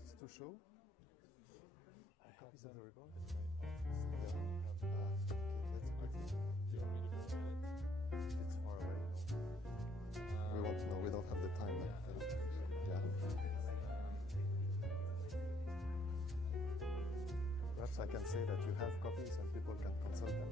reports to show? Copies of the report? It's far away. We want to know. We don't have the time. Perhaps I can say that you have copies and people can consult them.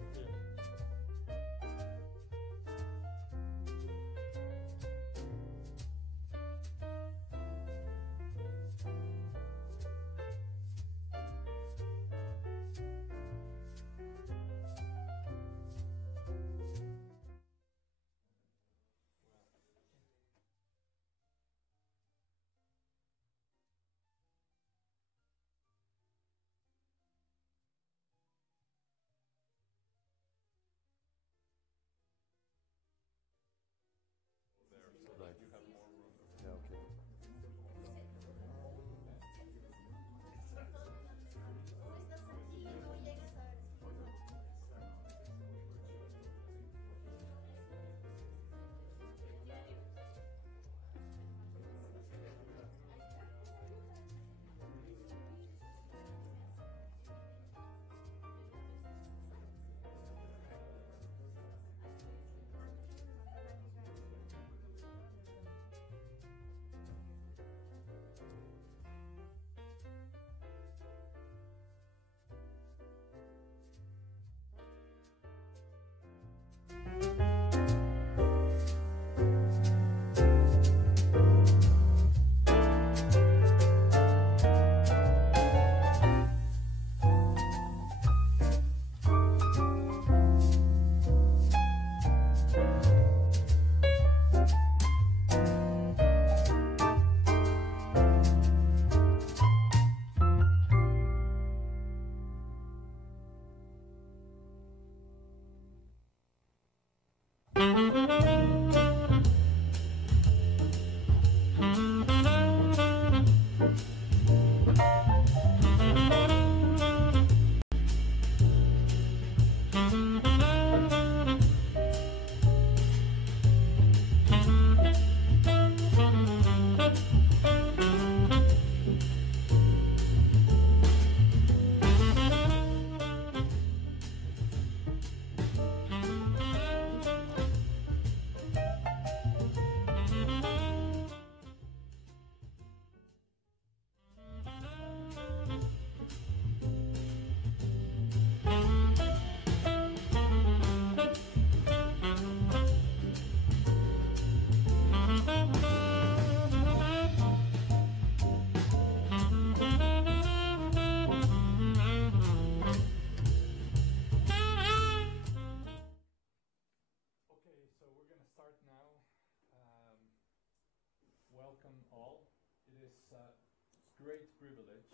Great privilege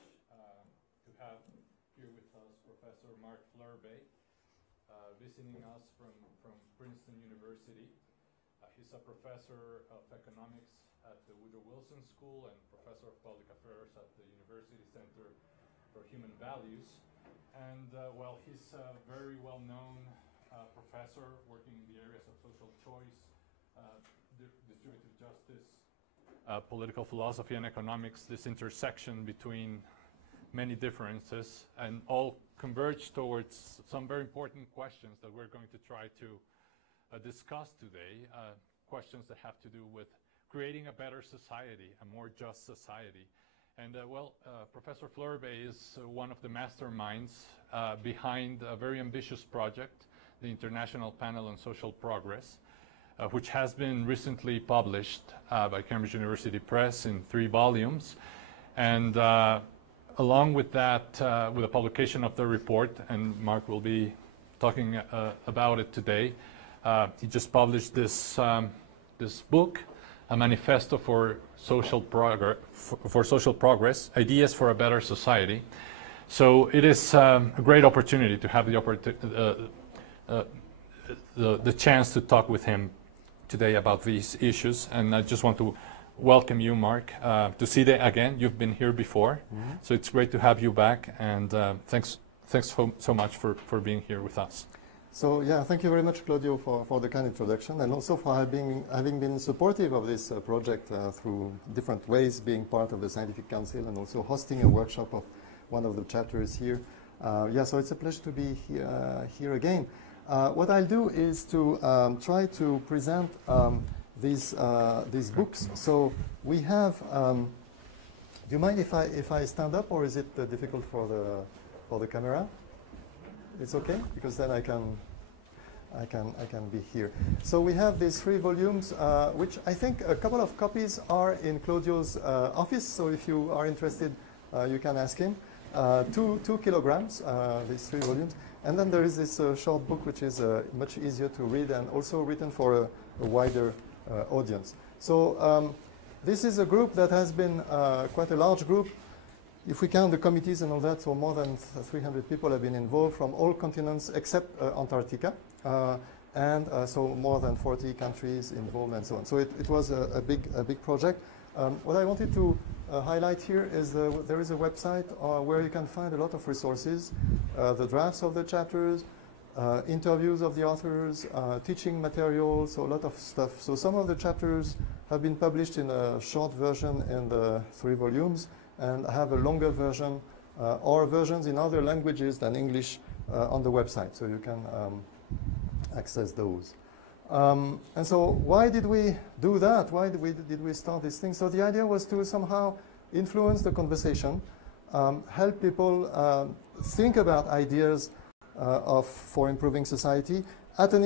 to have here with us Professor Mark Fleurbet, visiting us from Princeton University. He's a professor of economics at the Woodrow Wilson School and professor of public affairs at the University Center for Human Values. And well, he's a very well-known professor working in the areas of social choice, distributive justice, political philosophy and economics, this intersection between many differences, and all converge towards some very important questions that we're going to try to discuss today, questions that have to do with creating a better society, a more just society. And Professor Fleurbet is one of the masterminds behind a very ambitious project, the International Panel on Social Progress, which has been recently published by Cambridge University Press in 3 volumes. And along with that, with the publication of the report, and Mark will be talking about it today, he just published this, this book, a manifesto for social progress, ideas for a better society. So it is a great opportunity to have the chance to talk with him today about these issues. And I just want to welcome you, Mark, to see you again. You've been here before, so it's great to have you back. And thanks so much for being here with us. So yeah, thank you very much, Claudio, for the kind introduction, and also for having been supportive of this project through different ways, being part of the Scientific Council and also hosting a workshop of one of the chapters here. Yeah, so it's a pleasure to be here again. What I'll do is to try to present these books. So we have. Do you mind if I stand up, or is it difficult for the camera? It's okay, because then I can be here. So we have these 3 volumes, which I think a couple of copies are in Claudio's office. So if you are interested, you can ask him. 2 kilograms, these 3 volumes. And then there is this short book, which is much easier to read and also written for a wider audience. So this is a group that has been quite a large group. If we count the committees and all that, so more than 300 people have been involved from all continents except Antarctica. And so more than 40 countries involved and so on. So it was a big project. What I wanted to highlight here is there is a website where you can find a lot of resources, the drafts of the chapters, interviews of the authors, teaching materials, so a lot of stuff. So some of the chapters have been published in a short version in the 3 volumes, and I have a longer version or versions in other languages than English on the website, so you can access those. And so why did we do that? Why did we start this thing? So the idea was to somehow influence the conversation, help people think about ideas for improving society at an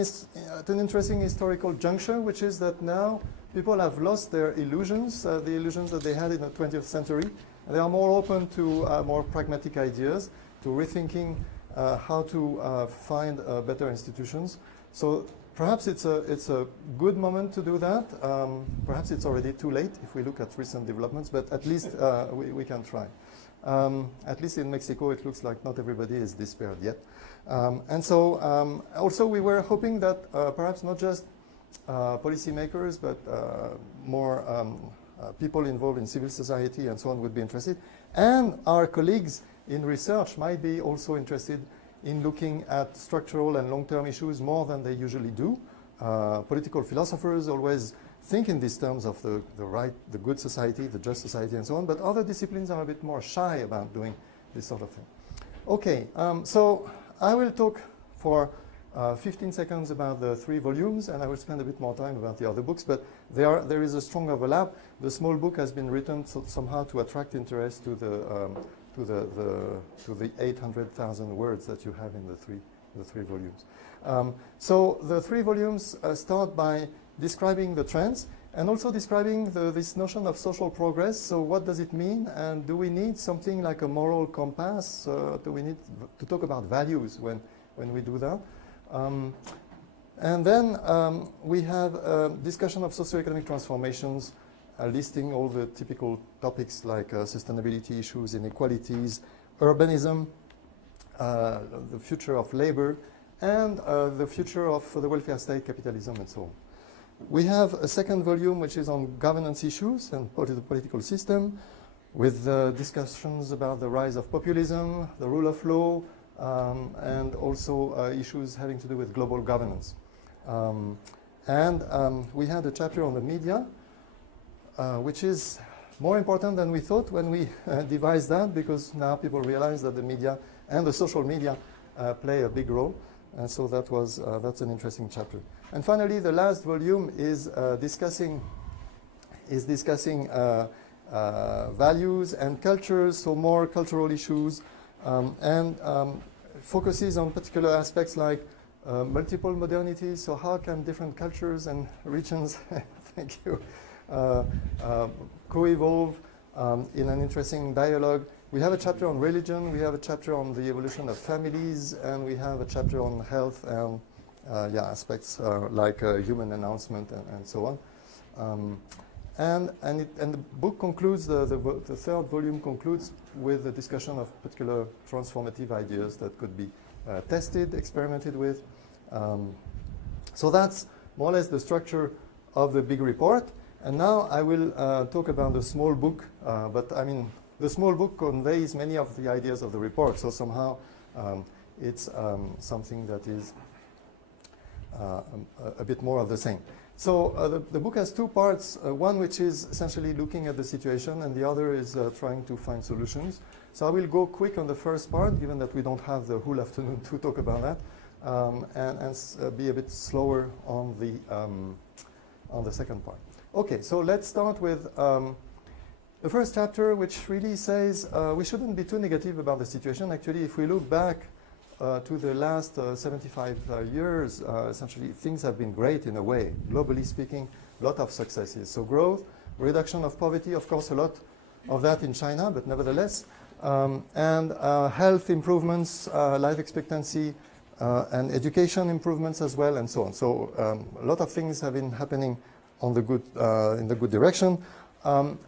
interesting historical juncture, which is that now people have lost their illusions, the illusions that they had in the 20th century. They are more open to more pragmatic ideas, to rethinking how to find better institutions. So perhaps it's a good moment to do that. Perhaps it's already too late if we look at recent developments, but at least we can try. At least in Mexico, it looks like not everybody is despaired yet. And so also we were hoping that perhaps not just policymakers, but more people involved in civil society and so on would be interested. And our colleagues in research might be also interested in looking at structural and long-term issues more than they usually do. Political philosophers always think in these terms of the right, the good society, the just society, and so on, but other disciplines are a bit more shy about doing this sort of thing. Okay, so I will talk for 15 seconds about the 3 volumes, and I will spend a bit more time about the other books, but there is a strong overlap. The small book has been written somehow to attract interest to the 800,000 words that you have in the three volumes. So the 3 volumes start by describing the trends and also describing this notion of social progress. So what does it mean, and do we need something like a moral compass? Do we need to talk about values when we do that? And then we have a discussion of socioeconomic transformations, listing all the typical topics like sustainability issues, inequalities, urbanism, the future of labor, and the future of the welfare state, capitalism, and so on. We have a second volume which is on governance issues and the political system, with discussions about the rise of populism, the rule of law, and also issues having to do with global governance. We had a chapter on the media, which is more important than we thought when we devised that, because now people realize that the media and the social media play a big role. And so that's an interesting chapter. And finally, the last volume is discussing values and cultures, so more cultural issues, and focuses on particular aspects like multiple modernity. So how can different cultures and regions, thank you, co-evolve in an interesting dialogue. We have a chapter on religion, we have a chapter on the evolution of families, and we have a chapter on health and aspects like human announcement and so on. And the book concludes, the third volume concludes with a discussion of particular transformative ideas that could be tested, experimented with. So that's more or less the structure of the big report. And now I will talk about the small book, but I mean, the small book conveys many of the ideas of the report, so somehow it's something that is a bit more of the same. So the book has two parts, one which is essentially looking at the situation, and the other is trying to find solutions. So I will go quick on the first part, given that we don't have the whole afternoon to talk about that, and be a bit slower on the second part. Okay, so let's start with the first chapter, which really says we shouldn't be too negative about the situation. Actually, if we look back to the last 75 years, essentially things have been great in a way. Globally speaking, a lot of successes. So growth, reduction of poverty, of course a lot of that in China, but nevertheless, and health improvements, life expectancy, and education improvements as well, and so on. So a lot of things have been happening on the good, in the good direction.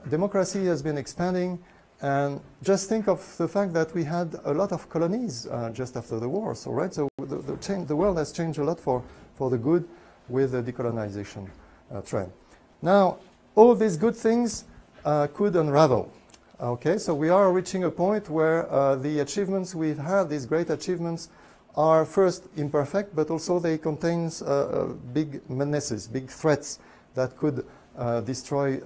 Democracy has been expanding. And just think of the fact that we had a lot of colonies just after the war. So, right, so the world has changed a lot for the good with the decolonization trend. Now, all these good things could unravel. Okay, so we are reaching a point where the achievements we've had, these great achievements, are first imperfect, but also they contain big menaces, big threats that could destroy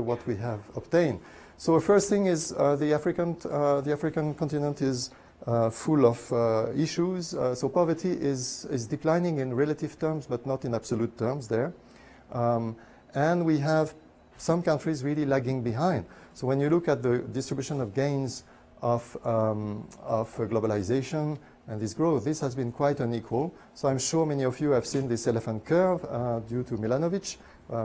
what we have obtained. So the first thing is the African continent is full of issues. So poverty is declining in relative terms, but not in absolute terms there. And we have some countries really lagging behind. So when you look at the distribution of gains of globalization and this growth, this has been quite unequal. So I'm sure many of you have seen this elephant curve due to Milanovic,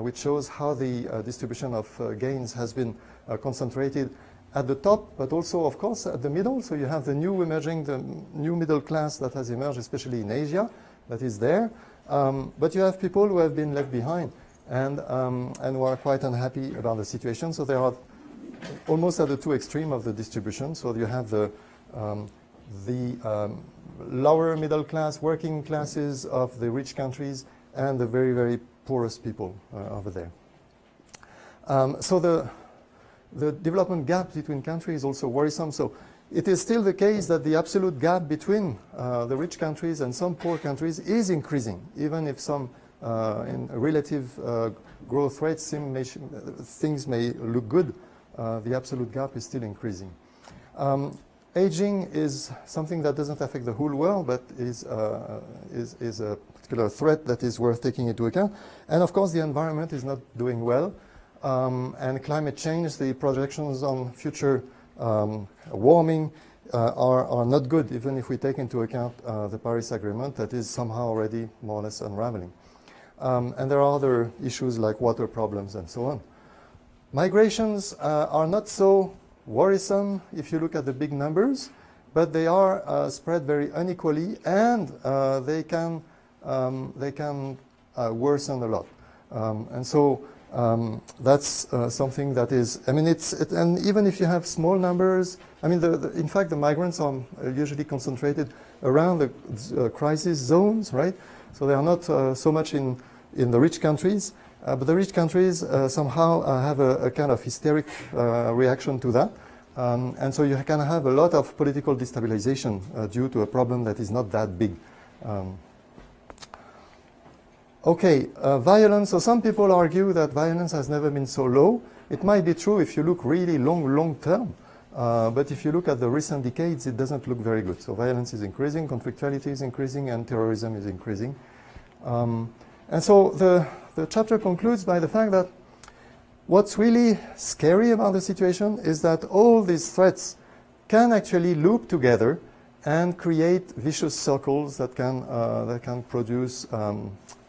which shows how the distribution of gains has been concentrated at the top, but also, of course, at the middle. So you have the new middle class that has emerged, especially in Asia, that is there. But you have people who have been left behind and who are quite unhappy about the situation. So they are almost at the two extremes of the distribution. So you have the lower middle class, working classes of the rich countries, and the very, very poorest people over there. So the development gap between countries is also worrisome. So it is still the case that the absolute gap between the rich countries and some poor countries is increasing, even if some in relative growth rates things may look good. The absolute gap is still increasing. Aging is something that doesn't affect the whole world, but is a particular threat that is worth taking into account. And of course, the environment is not doing well. And climate change, the projections on future warming are not good, even if we take into account the Paris Agreement that is somehow already more or less unraveling. And there are other issues like water problems and so on. Migrations are not so worrisome if you look at the big numbers, but they are spread very unequally, and they can worsen a lot. And so that's something that is, I mean, and even if you have small numbers, I mean, in fact, the migrants are usually concentrated around the crisis zones, right? So they are not so much in the rich countries, but the rich countries somehow have a kind of hysteric reaction to that. And so you can have a lot of political destabilization due to a problem that is not that big. Okay, violence. So some people argue that violence has never been so low. It might be true if you look really long term. But if you look at the recent decades, it doesn't look very good. So violence is increasing, conflictuality is increasing, and terrorism is increasing. And so the chapter concludes by the fact that what's really scary about the situation is that all these threats can actually loop together and create vicious circles that can produce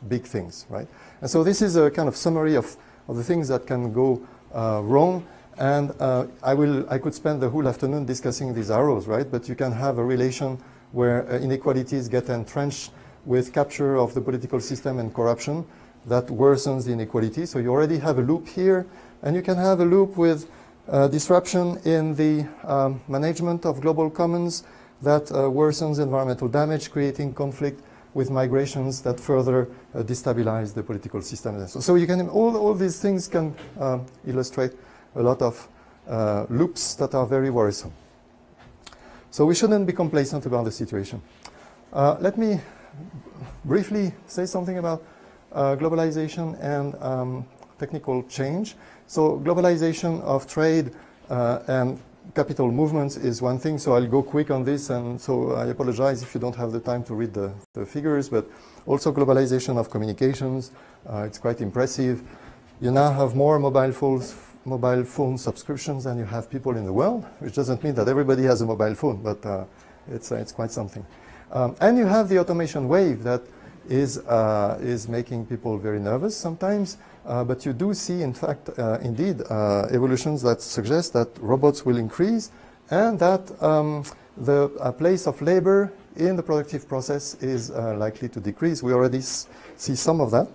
big things, right? And so this is a kind of summary of the things that can go wrong. And I could spend the whole afternoon discussing these arrows, right? But you can have a relation where inequalities get entrenched with capture of the political system and corruption that worsens the inequality. So you already have a loop here, and you can have a loop with disruption in the management of global commons that worsens environmental damage, creating conflict with migrations that further destabilize the political system. So you can, all these things can illustrate a lot of loops that are very worrisome. So we shouldn't be complacent about the situation. Let me briefly say something about globalization and technical change. So globalization of trade and capital movements is one thing, so I'll go quick on this, and so I apologize if you don't have the time to read the figures, but also globalization of communications, it's quite impressive. You now have more mobile phone subscriptions than you have people in the world, which doesn't mean that everybody has a mobile phone, but it's quite something. And you have the automation wave that is making people very nervous sometimes, but you do see, in fact, indeed, evolutions that suggest that robots will increase and that the place of labor in the productive process is likely to decrease. We already see some of that.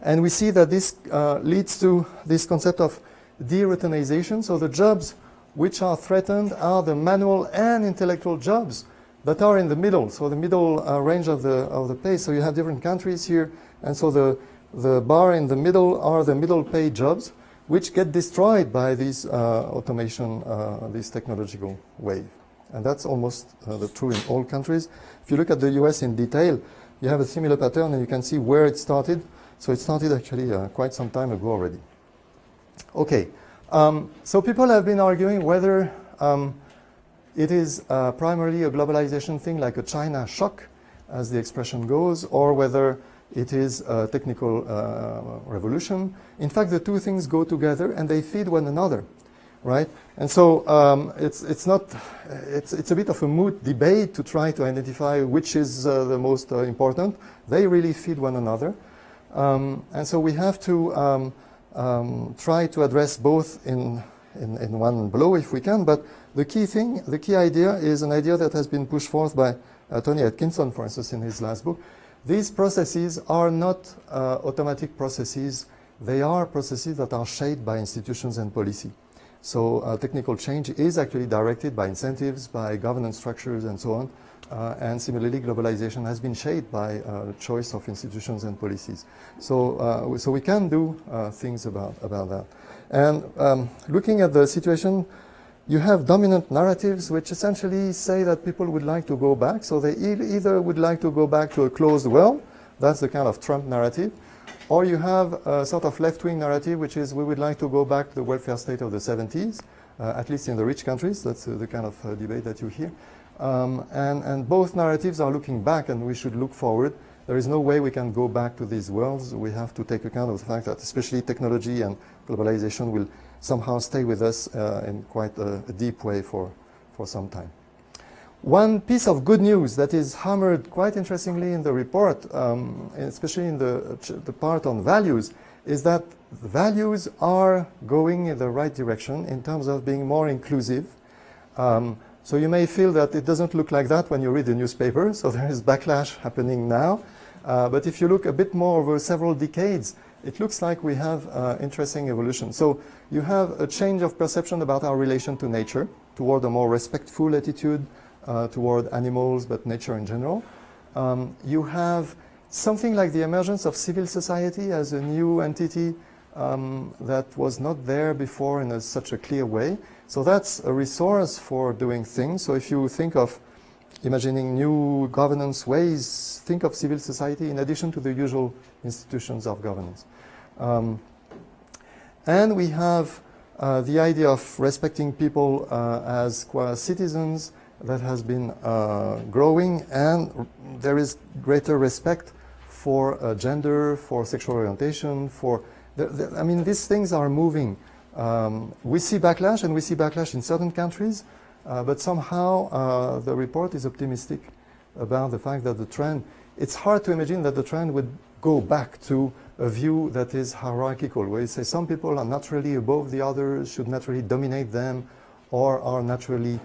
And we see that this leads to this concept of de-routinization. So the jobs which are threatened are the manual and intellectual jobs that are in the middle, so the middle range of the pay. So you have different countries here, and so the bar in the middle are the middle pay jobs, which get destroyed by this automation, this technological wave. And that's almost true in all countries. If you look at the US in detail, you have a similar pattern, and you can see where it started. So it started actually quite some time ago already. Okay, so people have been arguing whether it is primarily a globalization thing, like a China shock, as the expression goes, or whether it is a technical revolution. In fact, the two things go together and they feed one another, right? And so it's a bit of a moot debate to try to identify which is the most important. They really feed one another. And so we have to try to address both in one blow if we can, but the key idea is an idea that has been pushed forth by Tony Atkinson, for instance, in his last book. These processes are not automatic processes. They are processes that are shaped by institutions and policy. So technical change is actually directed by incentives, by governance structures, and so on. And similarly, globalization has been shaped by choice of institutions and policies. So, so we can do things about that. And looking at the situation, you have dominant narratives which essentially say that people would like to go back. So they either would like to go back to a closed world, that's the kind of Trump narrative, or you have a sort of left-wing narrative which is we would like to go back to the welfare state of the 70s, at least in the rich countries. That's the kind of debate that you hear. And both narratives are looking back, and we should look forward. There is no way we can go back to these worlds. We have to take account of the fact that especially technology and globalization will somehow stay with us in quite a deep way for some time. One piece of good news that is hammered quite interestingly in the report, especially in the part on values, is that values are going in the right direction in terms of being more inclusive. So you may feel that it doesn't look like that when you read the newspaper, so there is backlash happening now. But if you look a bit more over several decades, it looks like we have interesting evolution. So you have a change of perception about our relation to nature, toward a more respectful attitude toward animals, but nature in general. You have something like the emergence of civil society as a new entity that was not there before in such a clear way. So that's a resource for doing things. So if you think of imagining new governance ways, think of civil society in addition to the usual institutions of governance. And we have the idea of respecting people as citizens that has been growing, and there is greater respect for gender, for sexual orientation, for I mean, these things are moving. We see backlash, and we see backlash in certain countries, but somehow the report is optimistic about the fact that the trend, it's hard to imagine that the trend would go back to a view that is hierarchical, where you say some people are naturally above the others, should naturally dominate them, or are naturally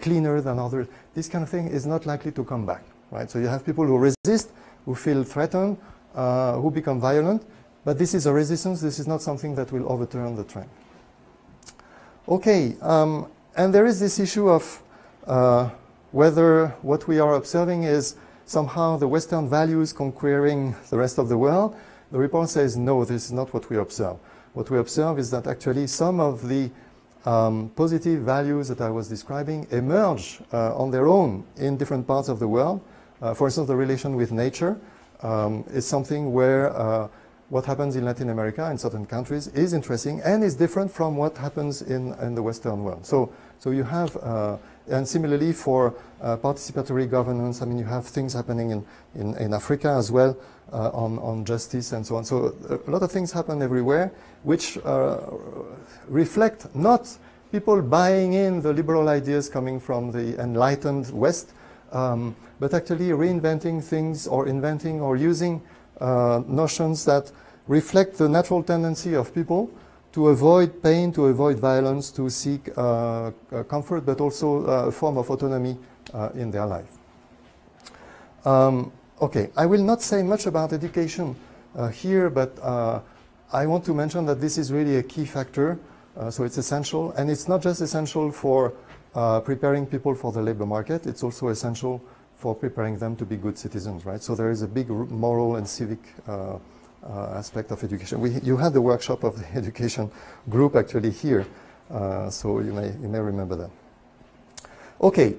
cleaner than others. This kind of thing is not likely to come back, right? So you have people who resist, who feel threatened, who become violent, but this is a resistance. This is not something that will overturn the trend. Okay, and there is this issue of whether what we are observing is somehow the Western values conquering the rest of the world. The report says, no, this is not what we observe. What we observe is that actually some of the positive values that I was describing emerge on their own in different parts of the world. For instance, the relation with nature is something where what happens in Latin America in certain countries is interesting and is different from what happens in the Western world. So you have, and similarly for participatory governance, I mean, you have things happening in Africa as well on justice and so on. So a lot of things happen everywhere, which reflect not people buying in the liberal ideas coming from the enlightened West, but actually reinventing things or inventing or using notions that reflect the natural tendency of people to avoid pain, to avoid violence, to seek comfort, but also a form of autonomy in their life. Okay, I will not say much about education here, but I want to mention that this is really a key factor, so it's essential, and it's not just essential for preparing people for the labor market, it's also essential for preparing them to be good citizens, right? So there is a big moral and civic aspect of education. You had the workshop of the education group actually here, so you may remember that. Okay,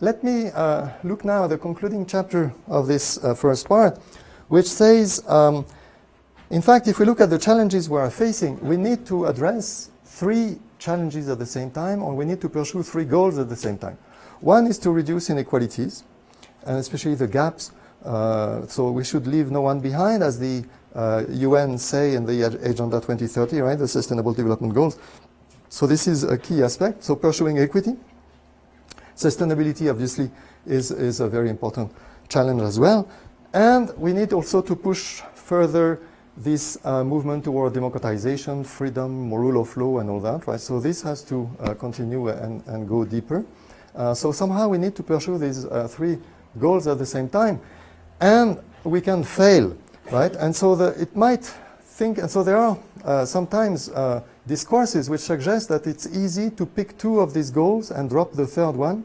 let me look now at the concluding chapter of this first part, which says, in fact, if we look at the challenges we are facing, we need to address 3 challenges at the same time, or we need to pursue 3 goals at the same time. One is to reduce inequalities, and especially the gaps. So we should leave no one behind, as the UN say in the Agenda 2030, right, the Sustainable Development Goals. So this is a key aspect. So pursuing equity. Sustainability, obviously, is a very important challenge as well. And we need also to push further this movement toward democratization, freedom, rule of law, and all that, right? So this has to continue and go deeper. So somehow we need to pursue these 3 goals at the same time. And we can fail, right? And so it might think, and so there are sometimes discourses which suggest that it's easy to pick 2 of these goals and drop the 3rd one.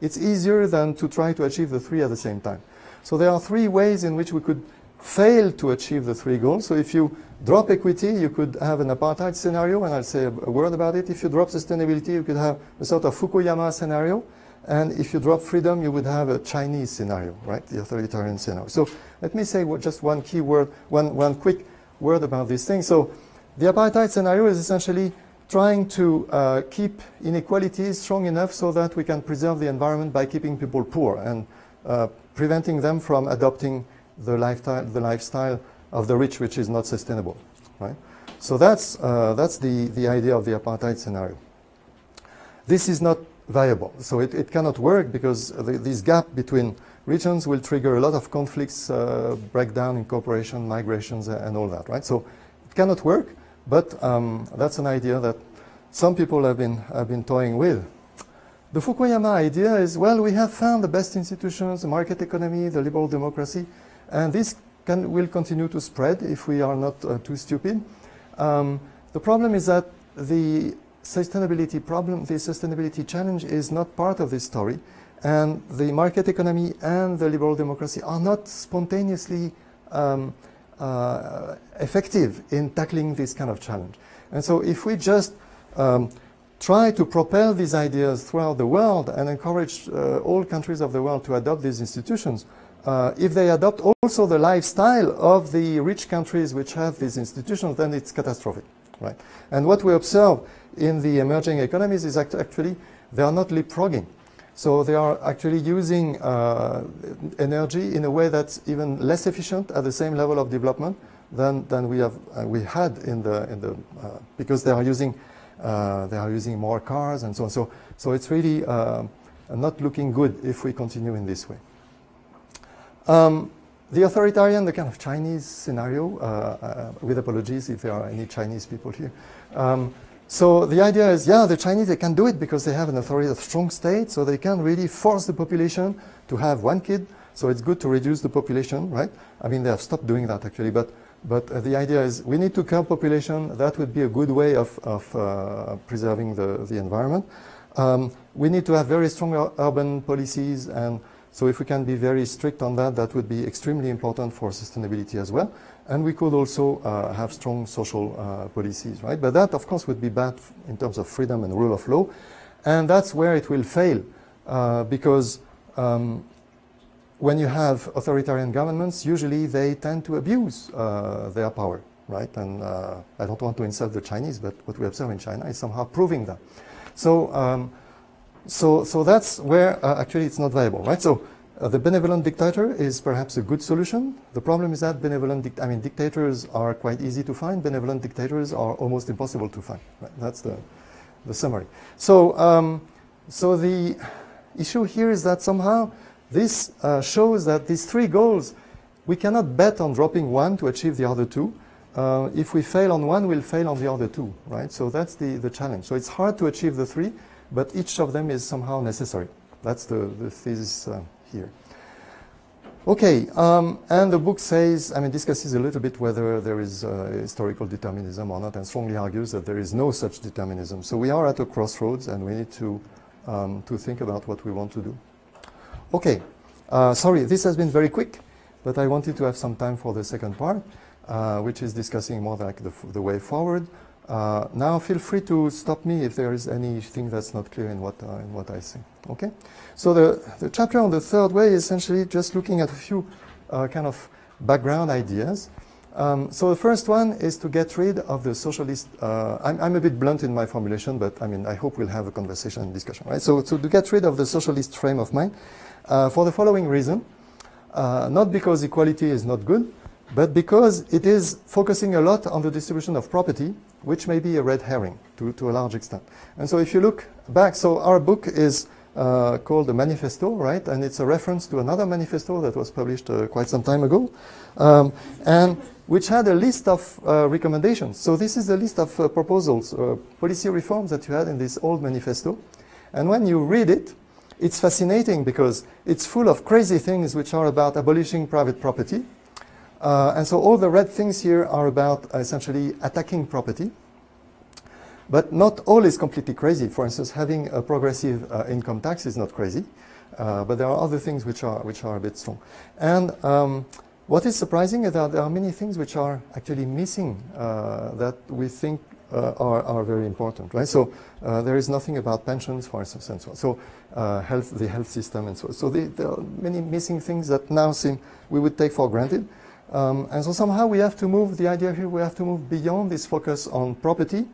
It's easier than to try to achieve the 3 at the same time. So there are 3 ways in which we could fail to achieve the 3 goals. So if you drop equity, you could have an apartheid scenario, and I'll say a word about it. If you drop sustainability, you could have a sort of Fukuyama scenario. And if you drop freedom, you would have a Chinese scenario, right? The authoritarian scenario. So let me say just one key word, one quick word about this thing. So the apartheid scenario is essentially trying to keep inequalities strong enough so that we can preserve the environment by keeping people poor and preventing them from adopting the lifestyle of the rich, which is not sustainable, right? So that's the idea of the apartheid scenario. This is not viable. So it cannot work because this gap between regions will trigger a lot of conflicts, breakdown in cooperation, migrations, and all that, right? So it cannot work, but that's an idea that some people have been toying with. The Fukuyama idea is, well, we have found the best institutions, the market economy, the liberal democracy, and this will continue to spread if we are not too stupid. The problem is that the sustainability challenge is not part of this story, and the market economy and the liberal democracy are not spontaneously effective in tackling this kind of challenge. And so if we just try to propel these ideas throughout the world and encourage all countries of the world to adopt these institutions, if they adopt also the lifestyle of the rich countries which have these institutions, then it's catastrophic, right? And what we observe in the emerging economies is actually they are not leapfrogging. So they are actually using energy in a way that's even less efficient at the same level of development than we had in the because they are using more cars and so on. So it's really not looking good if we continue in this way. The authoritarian, the kind of Chinese scenario, with apologies if there are any Chinese people here. So the idea is, yeah, the Chinese, they can do it because they have an authority, a strong state, so they can really force the population to have 1 kid. So it's good to reduce the population, right? I mean, they have stopped doing that actually, but the idea is we need to curb population. That would be a good way of preserving the environment. We need to have very strong urban policies, and so if we can be very strict on that, that would be extremely important for sustainability as well. And we could also have strong social policies, right? But that, of course, would be bad in terms of freedom and rule of law. And that's where it will fail, because when you have authoritarian governments, usually they tend to abuse their power, right? And I don't want to insult the Chinese, but what we observe in China is somehow proving that. So, so that's where actually it's not viable, right? So the benevolent dictator is perhaps a good solution. The problem is that dictators are quite easy to find. Benevolent dictators are almost impossible to find. Right? That's the summary. So, so the issue here is that somehow this shows that these three goals, we cannot bet on dropping one to achieve the other two. If we fail on one, we'll fail on the other two, right? So that's the challenge. So it's hard to achieve the three, but each of them is somehow necessary. That's the thesis here. Okay, and the book says, discusses a little bit whether there is historical determinism or not, and strongly argues that there is no such determinism. So we are at a crossroads, and we need to think about what we want to do. Okay, sorry, this has been very quick, but I wanted to have some time for the second part, which is discussing more like the way forward. Now feel free to stop me if there is anything that's not clear in what I say. Okay, so the chapter on the third way is essentially just looking at a few kind of background ideas. So the first one is to get rid of the socialist. I'm a bit blunt in my formulation, but I hope we'll have a conversation and discussion, right? So to get rid of the socialist frame of mind for the following reason: not because equality is not good, but because it is focusing a lot on the distribution of property, which may be a red herring to a large extent. And so if you look back, so our book is called the Manifesto, right? And it's a reference to another manifesto that was published quite some time ago, and which had a list of recommendations. So this is the list of proposals, policy reforms that you had in this old manifesto. And when you read it, it's fascinating because it's full of crazy things which are about abolishing private property. And so all the red things here are about essentially attacking property. But not all is completely crazy. For instance, having a progressive income tax is not crazy. But there are other things which are a bit strong. And what is surprising is that there are many things which are actually missing that we think are very important, right? So there is nothing about pensions, for instance, and so on. So the health system and so on. So there are many missing things that now seem we would take for granted. And so somehow we have to move, the idea here, we have to move beyond this focus on property.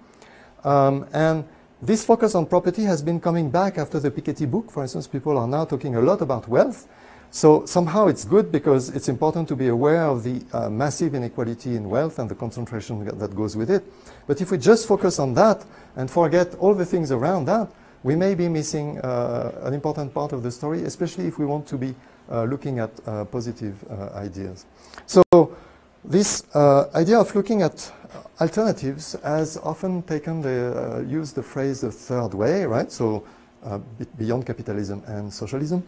And this focus on property has been coming back after the Piketty book. For instance, people are now talking a lot about wealth. So somehow it's good because it's important to be aware of the massive inequality in wealth and the concentration that goes with it. But if we just focus on that and forget all the things around that, we may be missing an important part of the story, especially if we want to be looking at positive ideas. So this idea of looking at alternatives has often taken used the phrase the third way, right? So beyond capitalism and socialism.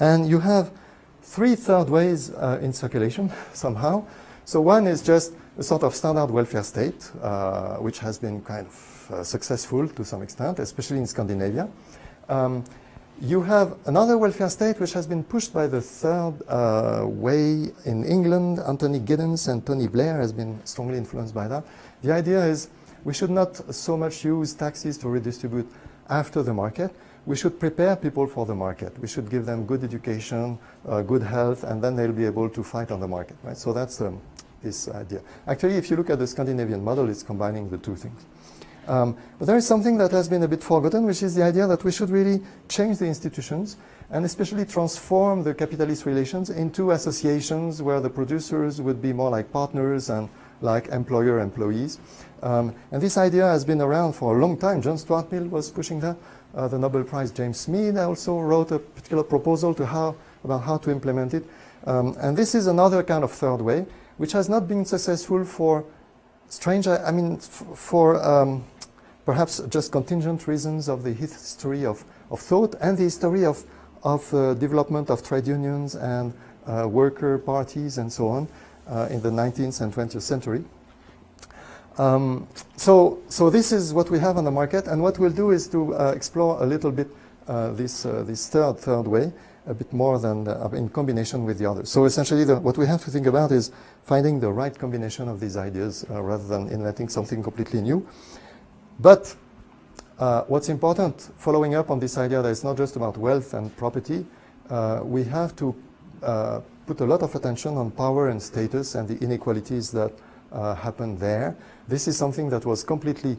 And you have three third ways in circulation somehow. So one is just a sort of standard welfare state, which has been kind of successful to some extent, especially in Scandinavia. You have another welfare state which has been pushed by the third way in England. Anthony Giddens and Tony Blair has been strongly influenced by that. The idea is we should not so much use taxes to redistribute after the market. We should prepare people for the market. We should give them good education, good health, and then they'll be able to fight on the market, right? So that's this idea. Actually, if you look at the Scandinavian model, it's combining the two things. But there is something that has been a bit forgotten, which is the idea that we should really change the institutions and especially transform the capitalist relations into associations where the producers would be more like partners and like employer-employees. And this idea has been around for a long time. John Stuart Mill was pushing that. The Nobel Prize James Smith also wrote a particular proposal about how to implement it. And this is another kind of third way, which has not been successful for perhaps just contingent reasons of the history of thought and the history of development of trade unions and worker parties and so on in the 19th and 20th century. So this is what we have on the market, and what we'll do is to explore a little bit this third way, a bit more than in combination with the others. So essentially what we have to think about is finding the right combination of these ideas rather than inventing something completely new. But what's important, following up on this idea that it's not just about wealth and property, we have to put a lot of attention on power and status and the inequalities that happen there. This is something that was completely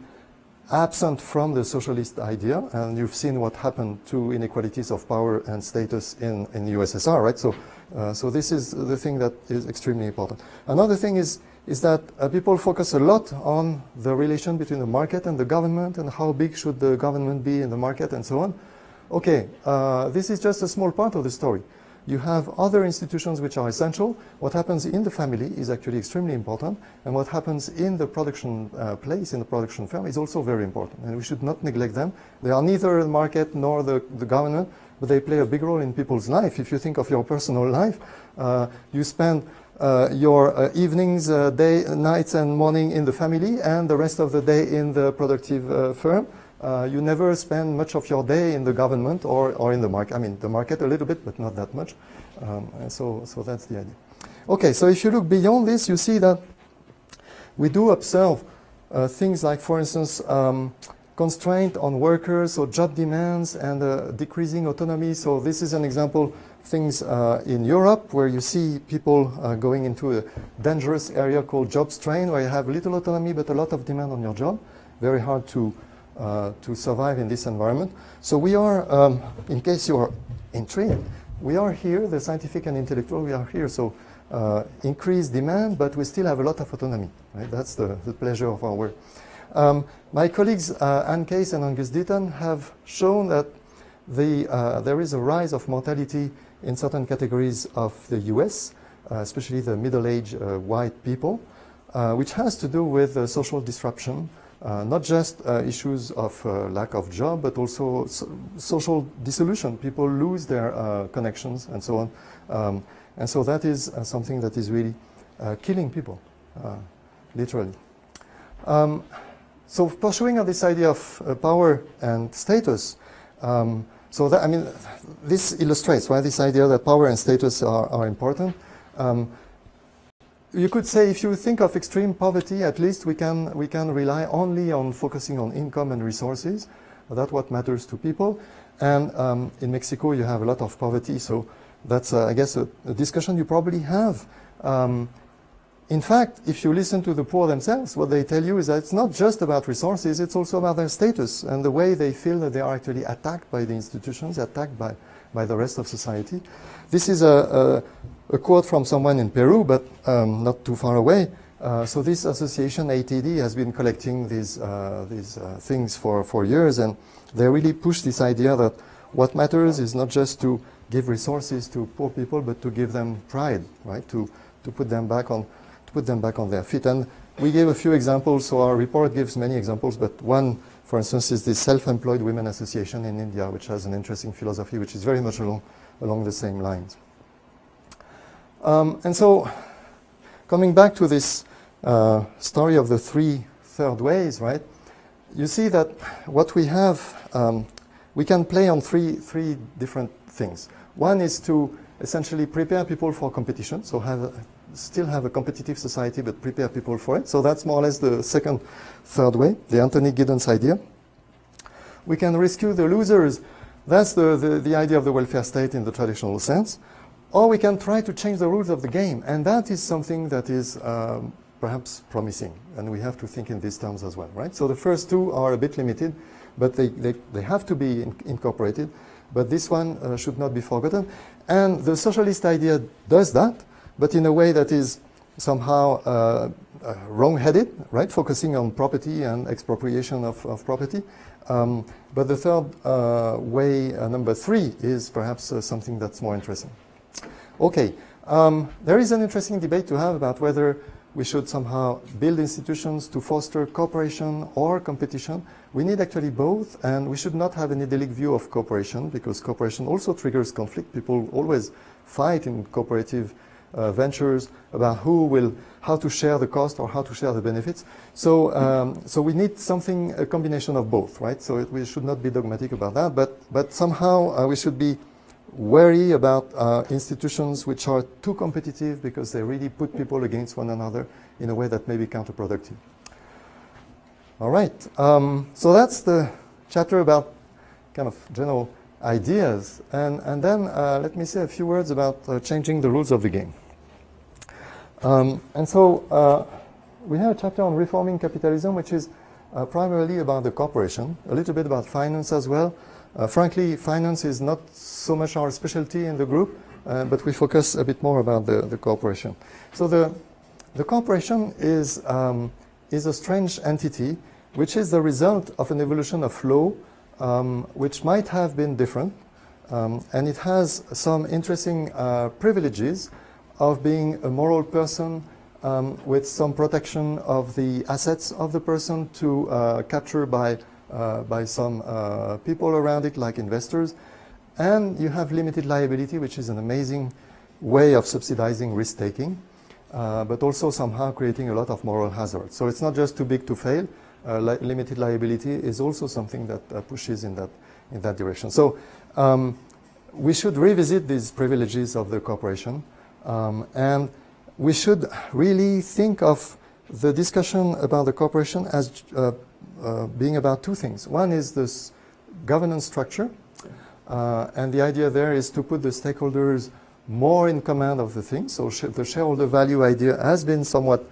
absent from the socialist idea, and you've seen what happened to inequalities of power and status in the USSR, right? So this is the thing that is extremely important. Another thing is that people focus a lot on the relation between the market and the government and how big should the government be in the market and so on. Okay, this is just a small part of the story. You have other institutions which are essential. What happens in the family is actually extremely important, and what happens in the production place, in the production firm, is also very important, and we should not neglect them. They are neither the market nor the government, but they play a big role in people's life. If you think of your personal life, you spend your evenings, nights and morning in the family, and the rest of the day in the productive firm. You never spend much of your day in the government or in the market. I mean, the market a little bit, but not that much. And so that's the idea. Okay, so if you look beyond this, you see that we do observe things like, for instance, constraint on workers, or job demands, and decreasing autonomy. So this is an example, things in Europe, where you see people going into a dangerous area called job strain, where you have little autonomy but a lot of demand on your job. Very hard to survive in this environment. So we are, in case you are intrigued, we are here, the scientific and intellectual, we are here. So increased demand, but we still have a lot of autonomy. Right? That's the pleasure of our work. My colleagues Anne Case and Angus Deaton have shown that there is a rise of mortality in certain categories of the US, especially the middle-aged white people, which has to do with social disruption. Not just issues of lack of job, but also social dissolution. People lose their connections and so on. And so that is something that is really killing people, literally. So pursuing this idea of power and status, so that, I mean, this illustrates why this idea that power and status are important. You could say, if you think of extreme poverty, at least we can rely only on focusing on income and resources. That's what matters to people. And in Mexico, you have a lot of poverty, so that's, I guess, a discussion you probably have. In fact, if you listen to the poor themselves, what they tell you is that it's not just about resources, it's also about their status and the way they feel that they are actually attacked by the institutions, attacked by the rest of society. This is a quote from someone in Peru, but not too far away. So this association, ATD, has been collecting these things for years, and they really push this idea that what matters is not just to give resources to poor people, but to give them pride, right? To put them back on their feet. And we gave a few examples. So our report gives many examples, but one, for instance, is the Self-Employed Women Association in India, which has an interesting philosophy, which is very much along the same lines. And so, coming back to this story of the three third ways, right? You see that what we have, we can play on three different things. One is to essentially prepare people for competition, so still have a competitive society, but prepare people for it. So that's more or less the third way, the Anthony Giddens idea. We can rescue the losers. That's the idea of the welfare state in the traditional sense. Or we can try to change the rules of the game, and that is something that is perhaps promising, and we have to think in these terms as well, right? So the first two are a bit limited, but they have to be incorporated, but this one should not be forgotten. And the socialist idea does that, but in a way that is somehow wrong-headed, right? Focusing on property and expropriation of property. But the third way, number three, is perhaps something that's more interesting. Okay, there is an interesting debate to have about whether we should somehow build institutions to foster cooperation or competition. We need actually both, and we should not have an idyllic view of cooperation, because cooperation also triggers conflict. People always fight in cooperative ventures about how to share the cost or how to share the benefits. So, so we need something, a combination of both, right? So we should not be dogmatic about that, but somehow we should be wary about institutions which are too competitive, because they really put people against one another in a way that may be counterproductive. All right, so that's the chapter about kind of general ideas. And then let me say a few words about changing the rules of the game. And so we have a chapter on reforming capitalism, which is primarily about the corporation, a little bit about finance as well. Frankly, finance is not so much our specialty in the group, but we focus a bit more about the corporation. So the corporation is a strange entity, which is the result of an evolution of law, which might have been different, and it has some interesting privileges of being a moral person with some protection of the assets of the person to capture by some people around it, like investors. And you have limited liability, which is an amazing way of subsidizing risk-taking, but also somehow creating a lot of moral hazard. So it's not just too big to fail. Limited liability is also something that pushes in that direction. So we should revisit these privileges of the corporation, and we should really think of the discussion about the corporation as being about two things. One is this governance structure, and the idea there is to put the stakeholders more in command of the thing. So the shareholder value idea has been somewhat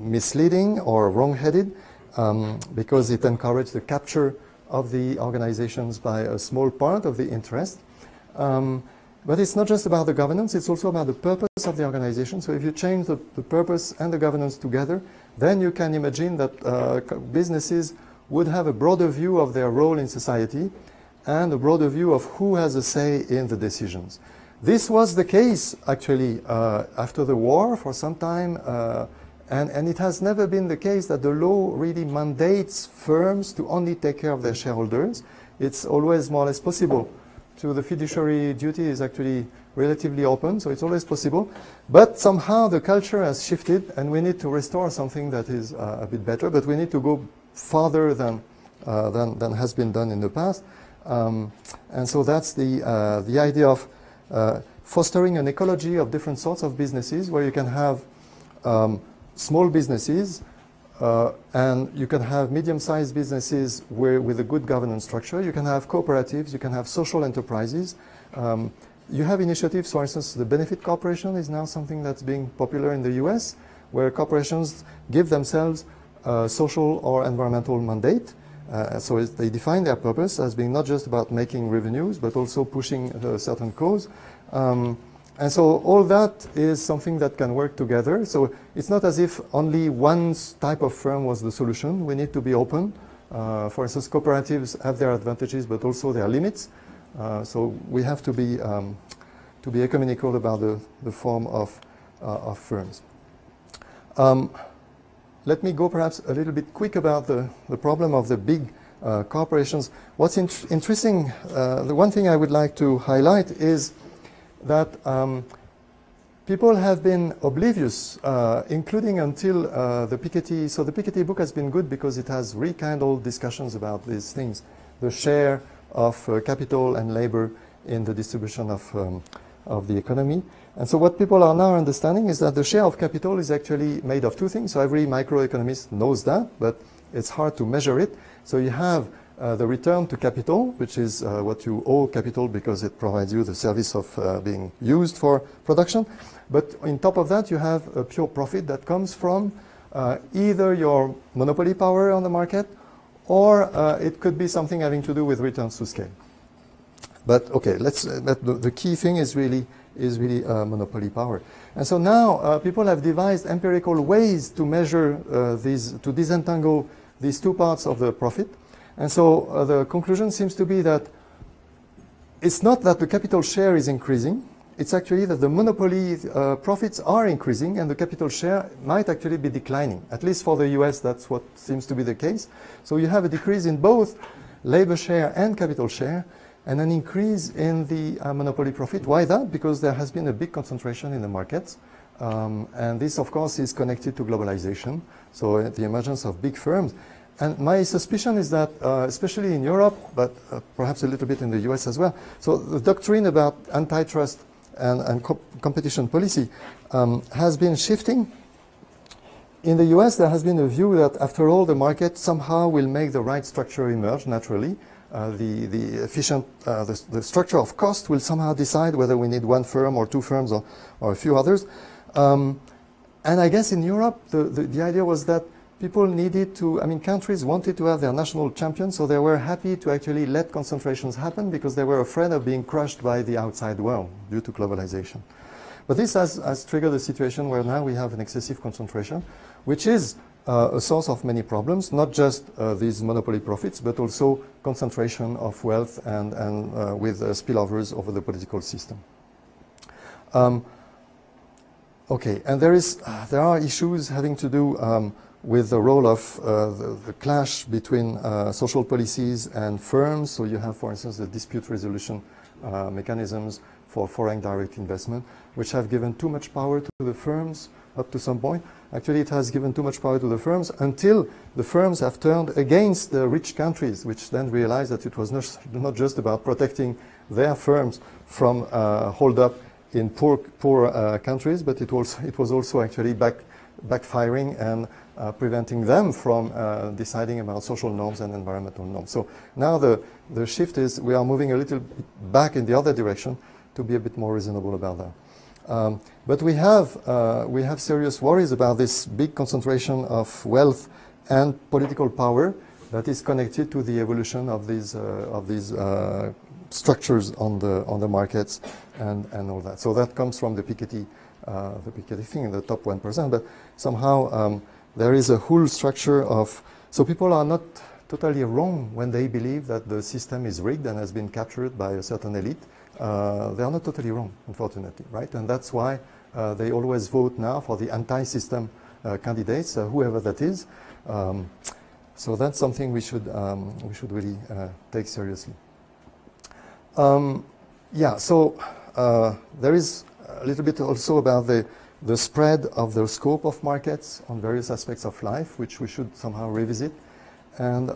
misleading or wrong-headed because it encouraged the capture of the organizations by a small part of the interest. But it's not just about the governance, it's also about the purpose of the organization. So if you change the purpose and the governance together, then you can imagine that businesses would have a broader view of their role in society and a broader view of who has a say in the decisions. This was the case, actually, after the war for some time, and it has never been the case that the law really mandates firms to only take care of their shareholders. It's always more or less possible. So the fiduciary duty is actually relatively open, so it's always possible. But somehow the culture has shifted, and we need to restore something that is a bit better, but we need to go farther than has been done in the past. And so that's the idea of fostering an ecology of different sorts of businesses where you can have small businesses and you can have medium-sized businesses with a good governance structure. You can have cooperatives, you can have social enterprises. You have initiatives, for instance, the benefit corporation is now something that's being popular in the US, where corporations give themselves a social or environmental mandate. So they define their purpose as being not just about making revenues, but also pushing a certain cause. And so all that is something that can work together. So it's not as if only one type of firm was the solution. We need to be open. For instance, cooperatives have their advantages, but also their limits. So we have to be ecumenical about the form of firms. Let me go perhaps a little bit quick about the problem of the big corporations. What's interesting, the one thing I would like to highlight is that people have been oblivious, including until the Piketty. So the Piketty book has been good because it has rekindled discussions about these things, the share of capital and labor in the distribution of the economy. And so what people are now understanding is that the share of capital is actually made of two things. So every microeconomist knows that, but it's hard to measure it. So you have the return to capital, which is what you owe capital because it provides you the service of being used for production. But on top of that, you have a pure profit that comes from either your monopoly power on the market, or it could be something having to do with returns to scale. But okay, the key thing is really monopoly power. And so now people have devised empirical ways to measure to disentangle these two parts of the profit. And so the conclusion seems to be that it's not that the capital share is increasing, it's actually that the monopoly profits are increasing and the capital share might actually be declining. At least for the US, that's what seems to be the case. So you have a decrease in both labor share and capital share, and an increase in the monopoly profit. Why that? Because there has been a big concentration in the markets. And this, of course, is connected to globalization. So the emergence of big firms. And my suspicion is that, especially in Europe, but perhaps a little bit in the US as well, so the doctrine about antitrust and competition policy has been shifting in the US, there has been a view that after all, the market somehow will make the right structure emerge naturally. The structure of cost will somehow decide whether we need one firm or two firms or a few others. And I guess in Europe, the idea was that people needed to, I mean, countries wanted to have their national champions, so they were happy to actually let concentrations happen because they were afraid of being crushed by the outside world due to globalization. But this has triggered a situation where now we have an excessive concentration, which is a source of many problems, not just these monopoly profits, but also concentration of wealth and with spillovers over the political system. Okay, and there are issues having to do with the role of the clash between social policies and firms. So you have, for instance, the dispute resolution mechanisms for foreign direct investment, which have given too much power to the firms up to some point. Actually, it has given too much power to the firms until the firms have turned against the rich countries, which then realized that it was not just about protecting their firms from hold up in poor countries, but it was also actually backfiring and preventing them from deciding about social norms and environmental norms. So now the shift is we are moving a little bit back in the other direction to be a bit more reasonable about that. But we have serious worries about this big concentration of wealth and political power that is connected to the evolution of these structures on the markets and all that. So that comes from the Piketty thing in the top 1%. But somehow there is a whole structure of, so people are not totally wrong when they believe that the system is rigged and has been captured by a certain elite. They are not totally wrong, unfortunately, right? And that's why they always vote now for the anti-system candidates, whoever that is. So that's something we should really take seriously. Yeah, so there is a little bit also about the spread of the scope of markets on various aspects of life, which we should somehow revisit. And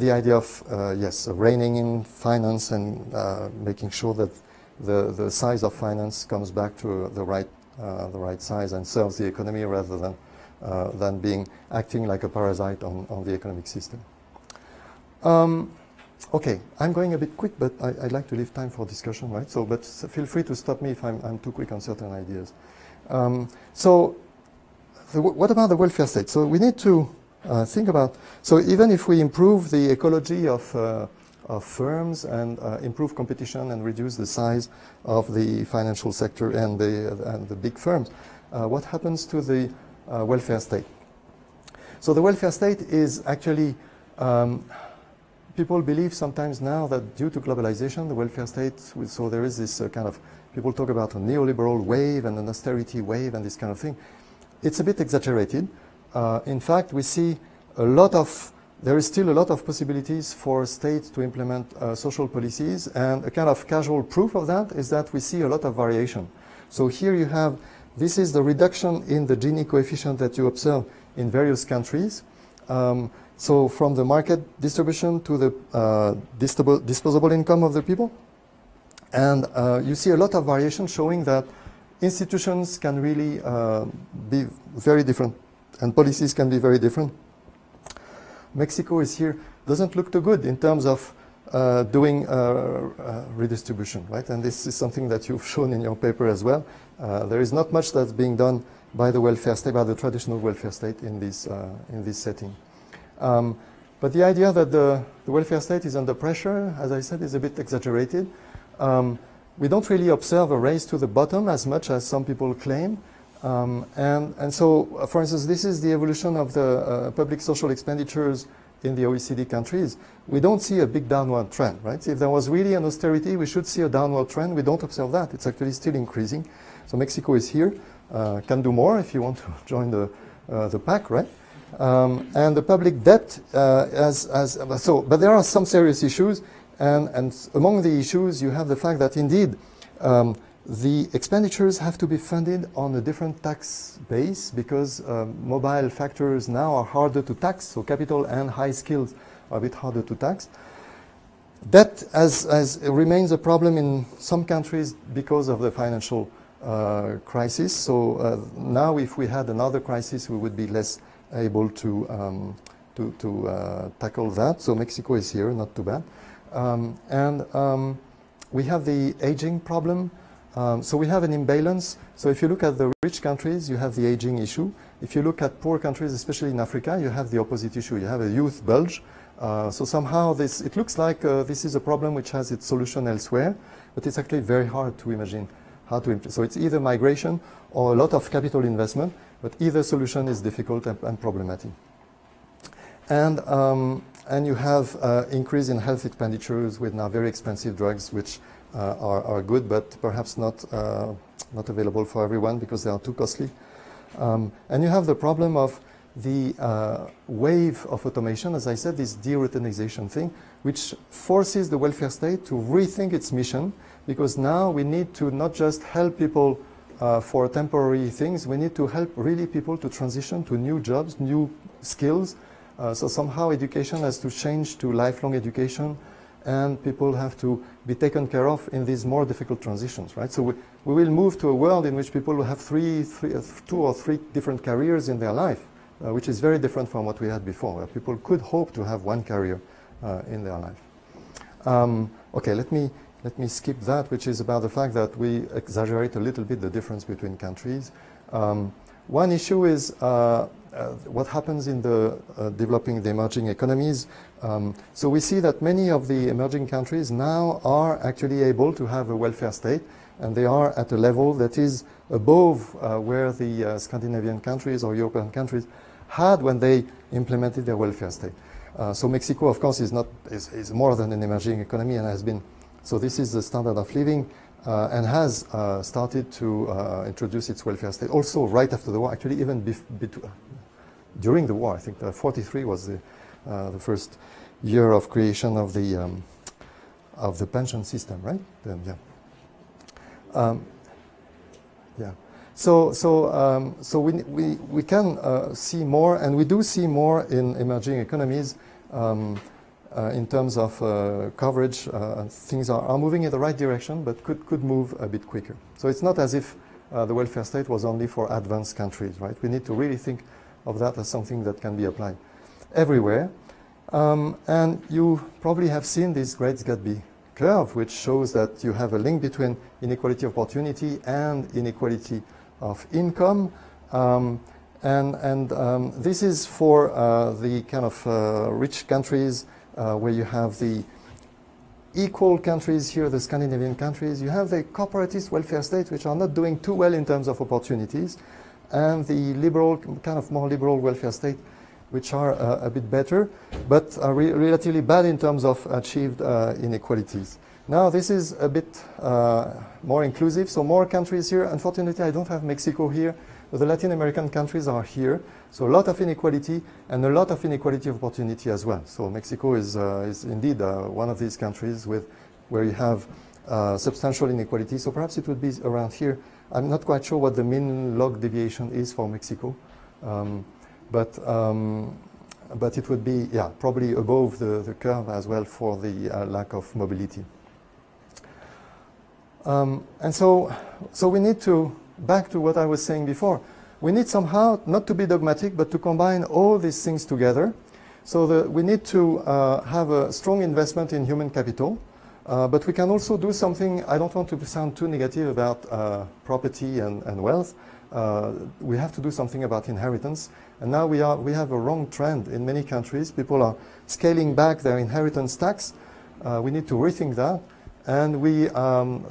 the idea of, yes, reining in finance and making sure that the size of finance comes back to the right size and serves the economy rather than acting like a parasite on the economic system. Okay, I'm going a bit quick, but I'd like to leave time for discussion, right? So, but feel free to stop me if I'm too quick on certain ideas. What about the welfare state? So we need to think about, so even if we improve the ecology of firms and improve competition and reduce the size of the financial sector and the big firms, what happens to the welfare state? So the welfare state is actually, people believe sometimes now that due to globalization, the welfare state, so there is this kind of, people talk about a neoliberal wave and an austerity wave and this kind of thing. It's a bit exaggerated. In fact, we see there is still a lot of possibilities for states to implement social policies, and a kind of casual proof of that is that we see a lot of variation. So here you have, this is the reduction in the Gini coefficient that you observe in various countries. So from the market distribution to the disposable income of the people. And you see a lot of variation showing that institutions can really be very different and policies can be very different. Mexico is here, doesn't look too good in terms of doing redistribution, right? And this is something that you've shown in your paper as well. There is not much that's being done by the welfare state, by the traditional welfare state in this setting. But the idea that the welfare state is under pressure, as I said, is a bit exaggerated. We don't really observe a race to the bottom as much as some people claim. And so, for instance, this is the evolution of the public social expenditures in the OECD countries. We don't see a big downward trend, right? If there was really an austerity, we should see a downward trend. We don't observe that. It's actually still increasing. So Mexico is here, can do more if you want to join the pack, right? And the public debt, but there are some serious issues. And among the issues, you have the fact that indeed, the expenditures have to be funded on a different tax base because mobile factors now are harder to tax, so capital and high skills are a bit harder to tax. Debt remains a problem in some countries because of the financial crisis. So now if we had another crisis, we would be less able to tackle that. So Mexico is here, not too bad. We have the aging problem. So we have an imbalance. So if you look at the rich countries, you have the aging issue. If you look at poor countries, especially in Africa, you have the opposite issue. You have a youth bulge. So somehow it looks like this is a problem which has its solution elsewhere, but it's actually very hard to imagine how to implement. So it's either migration or a lot of capital investment, but either solution is difficult and problematic. And you have increase in health expenditures with now very expensive drugs, which are good, but perhaps not available for everyone because they are too costly. And you have the problem of the wave of automation, as I said, this de-routinization thing, which forces the welfare state to rethink its mission, because now we need to not just help people for temporary things, we need to help really people to transition to new jobs, new skills. So somehow education has to change to lifelong education, and people have to be taken care of in these more difficult transitions, right? So we will move to a world in which people will have two or three different careers in their life, which is very different from what we had before, where people could hope to have one career in their life. Okay, let me skip that, which is about the fact that we exaggerate a little bit the difference between countries. One issue is what happens in the developing the emerging economies. So we see that many of the emerging countries now are actually able to have a welfare state, and they are at a level that is above where the Scandinavian countries or European countries had when they implemented their welfare state. So Mexico, of course, is more than an emerging economy and has been. So this is the standard of living and has started to introduce its welfare state. Also, right after the war, actually, even during the war, I think 43 was the first year of creation of the pension system, right? Yeah. So we can see more, and we do see more in emerging economies in terms of coverage. Things are moving in the right direction, but could move a bit quicker. So it's not as if the welfare state was only for advanced countries, right? We need to really think of that as something that can be applied everywhere. And you probably have seen this Great Gatsby curve, which shows that you have a link between inequality of opportunity and inequality of income. This is for the kind of rich countries where you have the equal countries here, the Scandinavian countries. You have the corporatist welfare states, which are not doing too well in terms of opportunities, and the liberal, kind of more liberal welfare state, which are a bit better, but are relatively bad in terms of achieved inequalities. Now, this is a bit more inclusive, so more countries here. Unfortunately, I don't have Mexico here, but the Latin American countries are here. So a lot of inequality and a lot of inequality of opportunity as well. So Mexico is indeed one of these countries where you have substantial inequality. So perhaps it would be around here. I'm not quite sure what the mean log deviation is for Mexico. But it would be, yeah, probably above the curve as well for the lack of mobility. And so we need to, back to what I was saying before, we need somehow not to be dogmatic, but to combine all these things together. So we need to have a strong investment in human capital, but we can also do something. I don't want to sound too negative about property and wealth. We have to do something about inheritance. And now we have a wrong trend in many countries. People are scaling back their inheritance tax. We need to rethink that. And we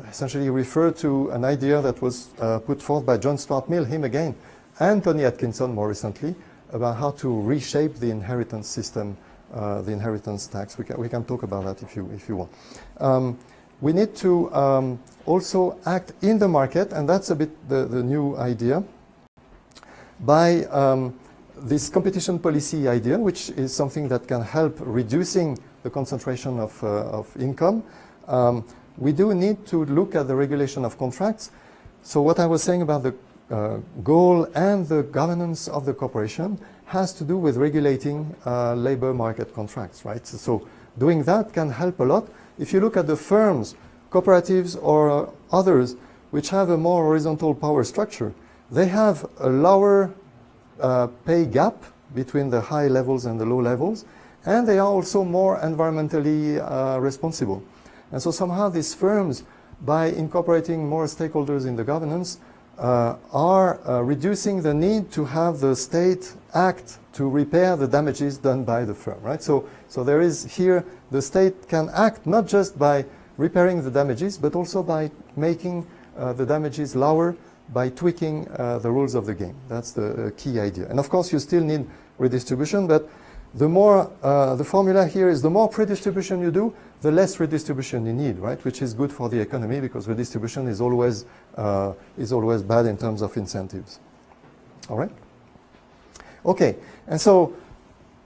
essentially refer to an idea that was put forth by John Stuart Mill, him again, and Tony Atkinson more recently, about how to reshape the inheritance system, the inheritance tax. We can talk about that if you want. We need to also act in the market, and that's a bit the new idea, by this competition policy idea, which is something that can help reducing the concentration of income. We do need to look at the regulation of contracts. So what I was saying about the goal and the governance of the corporation has to do with regulating labor market contracts, right? So doing that can help a lot. If you look at the firms, cooperatives or others, which have a more horizontal power structure, they have a lower pay gap between the high levels and the low levels, and they are also more environmentally responsible. And so somehow these firms, by incorporating more stakeholders in the governance, are reducing the need to have the state act to repair the damages done by the firm, right? So there is here, the state can act not just by repairing the damages, but also by making the damages lower by tweaking the rules of the game. That's the key idea. And of course, you still need redistribution, but the more, the formula here is the more redistribution you do, the less redistribution you need, right? Which is good for the economy because redistribution is always bad in terms of incentives. All right? Okay, and so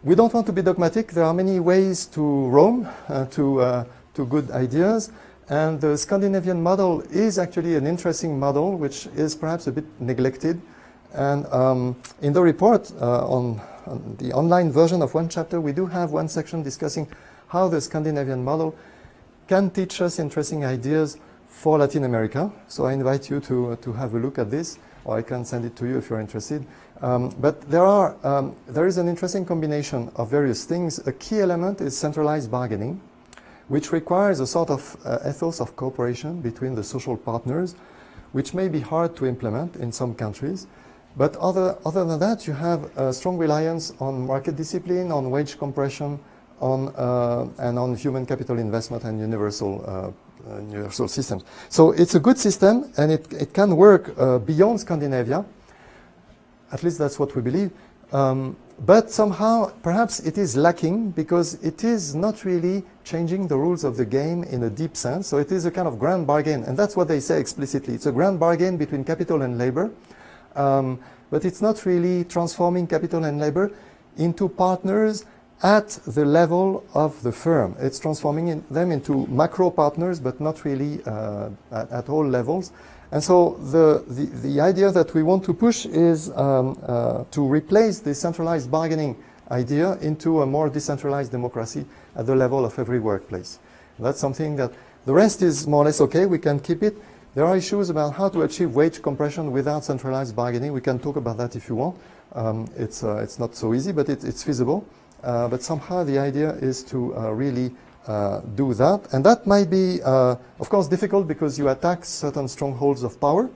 we don't want to be dogmatic. There are many ways to roam to good ideas. And the Scandinavian model is actually an interesting model, which is perhaps a bit neglected. And in the report, on the online version of one chapter, we do have one section discussing how the Scandinavian model can teach us interesting ideas for Latin America. So I invite you to have a look at this, or I can send it to you if you're interested. But there is an interesting combination of various things. A key element is centralized bargaining, which requires a sort of ethos of cooperation between the social partners, which may be hard to implement in some countries. But other than that, you have a strong reliance on market discipline, on wage compression, and on human capital investment and universal systems. So it's a good system, and it can work beyond Scandinavia. At least that's what we believe. But somehow, perhaps it is lacking because it is not really changing the rules of the game in a deep sense. So it is a kind of grand bargain, and that's what they say explicitly. It's a grand bargain between capital and labor, but it's not really transforming capital and labor into partners at the level of the firm. It's transforming them into macro partners, but not really at all levels. And so the idea that we want to push is to replace the centralized bargaining idea into a more decentralized democracy at the level of every workplace. That's something that the rest is more or less okay. We can keep it. There are issues about how to achieve wage compression without centralized bargaining. We can talk about that if you want. It's not so easy, but it's feasible. But somehow the idea is to really do that. And that might be, of course, difficult because you attack certain strongholds of power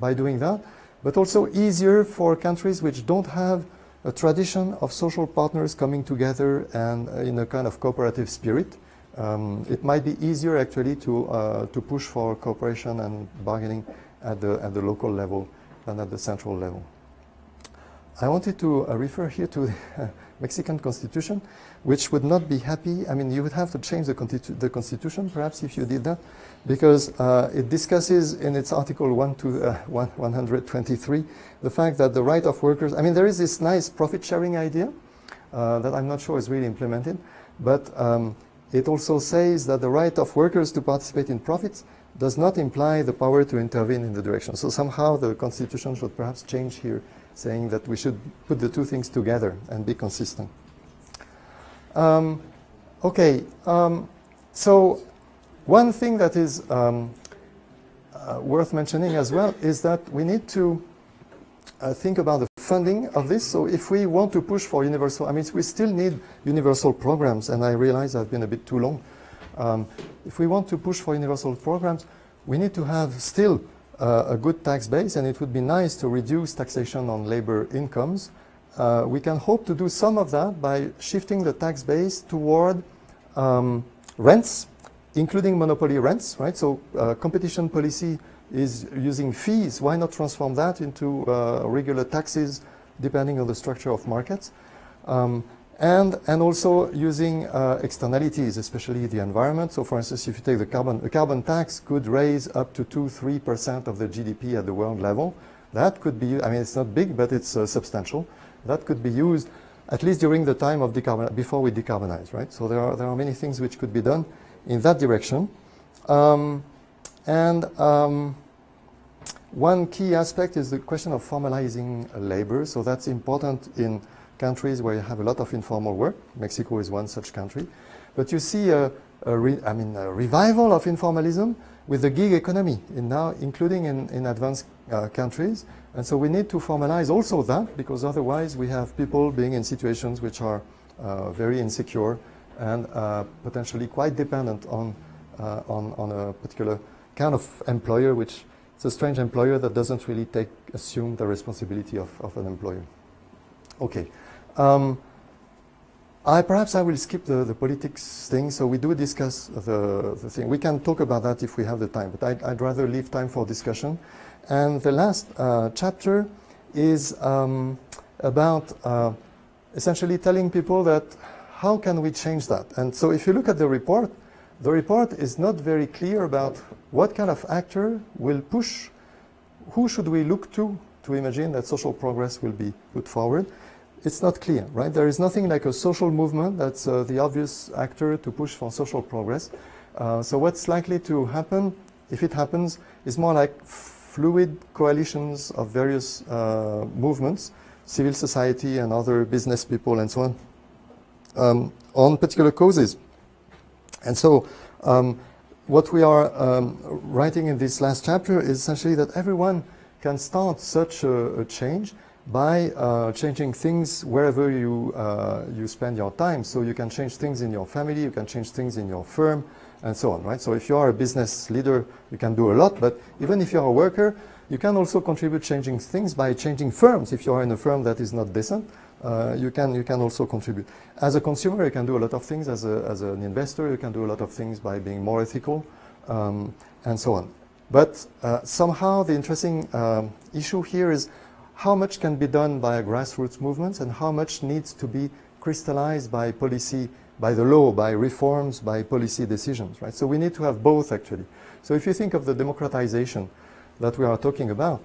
by doing that, but also easier for countries which don't have a tradition of social partners coming together and in a kind of cooperative spirit. It might be easier actually to push for cooperation and bargaining at the local level than at the central level. I wanted to refer here to the Mexican Constitution, which would not be happy. I mean, you would have to change the Constitution, perhaps, if you did that, because it discusses in its Article 123 the fact that the right of workers, I mean, there is this nice profit-sharing idea that I'm not sure is really implemented, but it also says that the right of workers to participate in profits does not imply the power to intervene in the direction. So somehow the Constitution should perhaps change here, saying that we should put the two things together and be consistent. So one thing that is worth mentioning as well is that we need to think about the funding of this. So if we want to push for universal, I mean, we still need universal programs, and I realize I've been a bit too long. If we want to push for universal programs, we need to have still a good tax base, and it would be nice to reduce taxation on labor incomes. We can hope to do some of that by shifting the tax base toward rents, including monopoly rents, right? So competition policy is using fees. Why not transform that into regular taxes depending on the structure of markets? And also using externalities, especially the environment. So for instance, if you take the carbon tax could raise up to 2-3% of the GDP at the world level. That could be, I mean, it's not big, but it's substantial. That could be used at least during the time of before we decarbonize, right? So there are many things which could be done in that direction. One key aspect is the question of formalizing labor. So that's important in countries where you have a lot of informal work. Mexico is one such country. But you see a revival of informalism with the gig economy, including in advanced countries. And so we need to formalize also that, because otherwise we have people being in situations which are very insecure and potentially quite dependent on a particular kind of employer, which is a strange employer that doesn't really assume the responsibility of an employer. Okay. Perhaps I will skip the politics thing, so we do discuss the thing. We can talk about that if we have the time, but I'd rather leave time for discussion. And the last chapter is about essentially telling people that how can we change that? And so if you look at the report is not very clear about what kind of actor will push, who should we look to imagine that social progress will be put forward. It's not clear, right? There is nothing like a social movement that's the obvious actor to push for social progress. So what's likely to happen, if it happens, is more like fluid coalitions of various movements, civil society and other business people and so on particular causes. And so what we are writing in this last chapter is essentially that everyone can start such a change by changing things wherever you spend your time. So you can change things in your family, you can change things in your firm, and so on, right? So if you are a business leader, you can do a lot, but even if you're a worker, you can also contribute changing things by changing firms. If you are in a firm that is not decent, you can also contribute. As a consumer, you can do a lot of things. As an investor, you can do a lot of things by being more ethical, and so on. But somehow the interesting issue here is how much can be done by grassroots movements and how much needs to be crystallized by policy, by the law, by reforms, by policy decisions, right? So we need to have both, actually. So if you think of the democratization that we are talking about,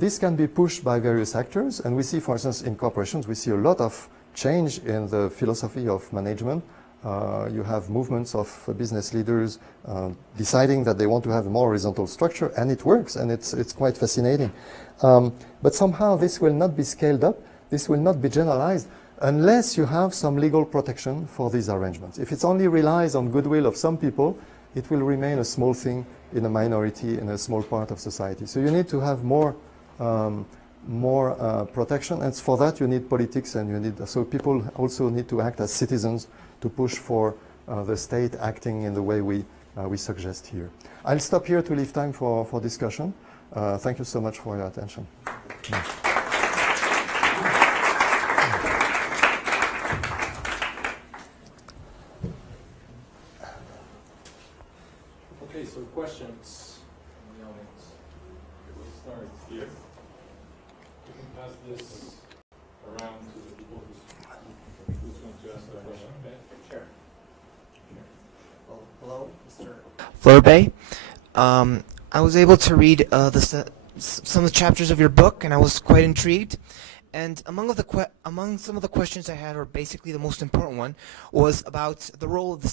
this can be pushed by various actors, and we see, for instance, in corporations, we see a lot of change in the philosophy of management. You have movements of business leaders deciding that they want to have a more horizontal structure, and it works, and it's quite fascinating. But somehow this will not be scaled up, this will not be generalized, unless you have some legal protection for these arrangements. If it only relies on goodwill of some people, it will remain a small thing in a minority, in a small part of society. So you need to have more protection, and for that you need politics, and you need, so people also need to act as citizens to push for the state acting in the way we suggest here. I'll stop here to leave time for discussion. Thank you so much for your attention. Okay, so questions from the audience. We'll start here. You can pass this around to the people who's going to ask the question. Okay? Sure. Well, hello, Mr. Fleurbet. I was able to read some of the chapters of your book, and I was quite intrigued. And among some of the questions I had, or basically the most important one, was about the role of the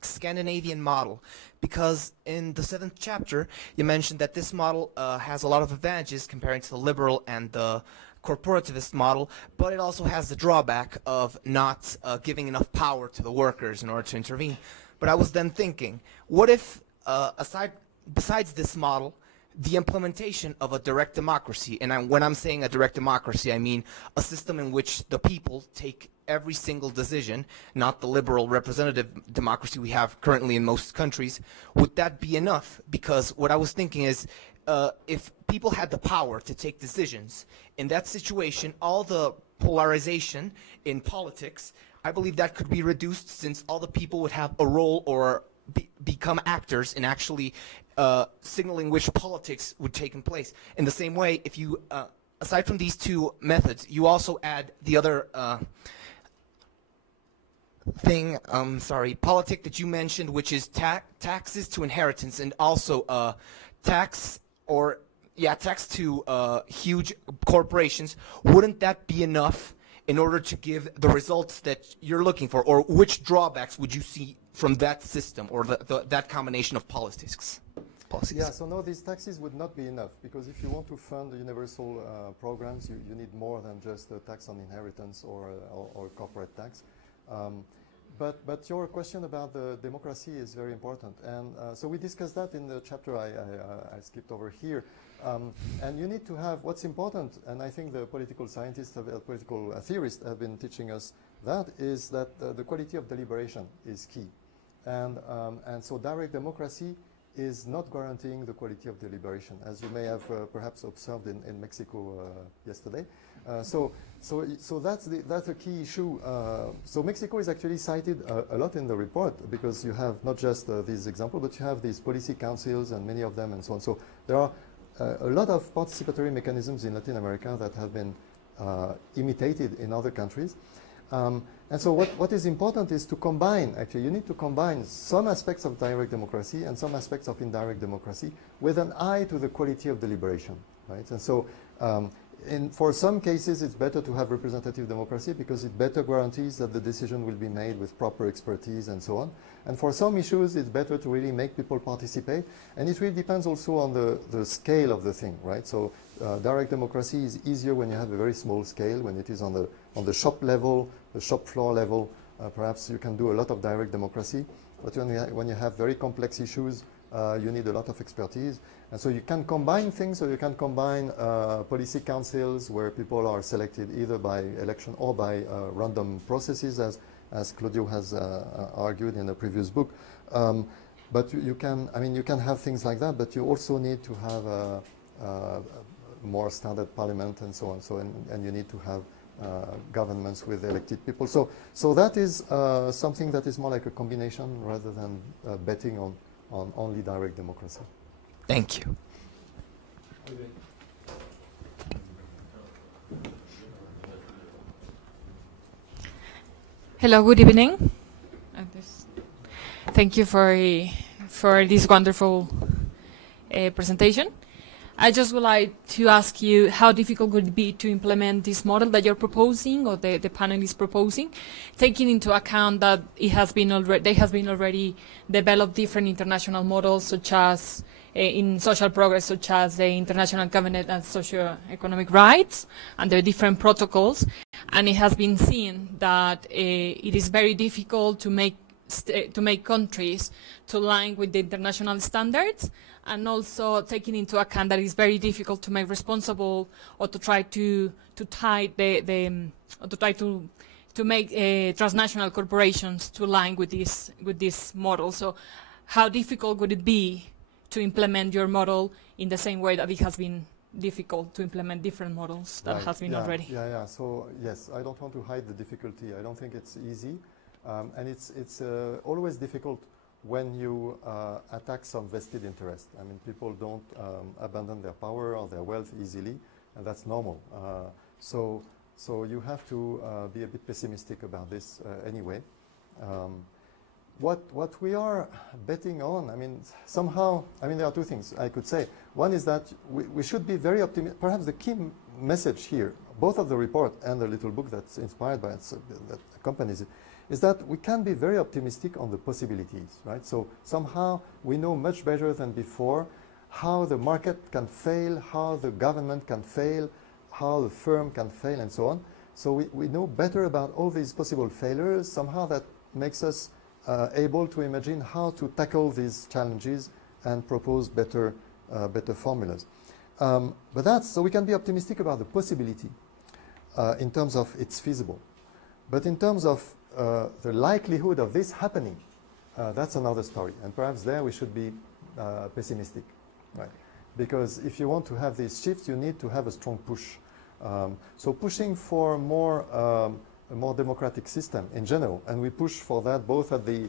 Scandinavian model. Because in the 7th chapter, you mentioned that this model has a lot of advantages comparing to the liberal and the corporativist model, but it also has the drawback of not giving enough power to the workers in order to intervene. But I was then thinking, what if, besides this model, the implementation of a direct democracy, and when I'm saying a direct democracy, I mean a system in which the people take every single decision, not the liberal representative democracy we have currently in most countries, would that be enough? Because what I was thinking is, if people had the power to take decisions, in that situation, all the polarization in politics, I believe that could be reduced, since all the people would have a role or become actors in actually signaling which politics would take in place. In the same way, if you, aside from these two methods, you also add the other politic that you mentioned, which is taxes to inheritance, and also tax to huge corporations. Wouldn't that be enough in order to give the results that you're looking for, or which drawbacks would you see from that system, or that combination of policies? Yeah, so no, these taxes would not be enough, because if you want to fund universal programs, you need more than just a tax on inheritance or corporate tax. But your question about the democracy is very important, and so we discussed that in the chapter I skipped over here. And you need to have what's important, and I think the political scientists, political theorists have been teaching us that, is that the quality of deliberation is key, and so direct democracy is not guaranteeing the quality of deliberation, as you may have perhaps observed in Mexico yesterday. So that's a key issue. So Mexico is actually cited a lot in the report, because you have not just these examples, but you have these policy councils and many of them and so on. So there are a lot of participatory mechanisms in Latin America that have been imitated in other countries. And so what is important is to combine, actually, you need to combine some aspects of direct democracy and some aspects of indirect democracy with an eye to the quality of deliberation, right? And so for some cases, it's better to have representative democracy because it better guarantees that the decision will be made with proper expertise and so on. And for some issues, it's better to really make people participate. And it really depends also on the scale of the thing, right? So direct democracy is easier when you have a very small scale, when it is on the shop level, the shop floor level. Perhaps you can do a lot of direct democracy. But when you have very complex issues, you need a lot of expertise. And so you can combine things, or you can combine policy councils where people are selected either by election or by random processes, as Claudio has argued in a previous book. But you can have things like that, but you also need to have a more standard parliament and so on. So and you need to have governments with elected people. So that is something that is more like a combination rather than betting on only direct democracy. Thank you. Hello, good evening. Thank you for this wonderful presentation. I just would like to ask you, how difficult would it be to implement this model that you're proposing, or the panel is proposing, taking into account that they has been already developed different international models, such as in social progress, such as the International Covenant on Socio-Economic Rights, and the different protocols, and it has been seen that it is very difficult to make countries to align with the international standards, and also taking into account that it's very difficult to make responsible, or to try to make transnational corporations to align with this model. So how difficult would it be to implement your model in the same way that it has been difficult to implement different models that has been already? Yeah. So yes, I don't want to hide the difficulty. I don't think it's easy. And it's always difficult when you attack some vested interest. I mean, people don't abandon their power or their wealth easily, and that's normal. So you have to be a bit pessimistic about this anyway. What we are betting on, I mean, somehow, I mean, there are two things I could say. One is that we should be very optimistic. Perhaps the key message here, both of the report and the little book that's inspired by it, that accompanies it, is that we can be very optimistic on the possibilities, right? So somehow we know much better than before how the market can fail, how the government can fail, how the firm can fail, and so on. So we know better about all these possible failures. Somehow that makes us able to imagine how to tackle these challenges and propose better formulas. So we can be optimistic about the possibility in terms of it's feasible. But in terms of the likelihood of this happening, that's another story. And perhaps there we should be pessimistic, right? Because if you want to have these shifts, you need to have a strong push. So pushing for a more democratic system in general, and we push for that both at the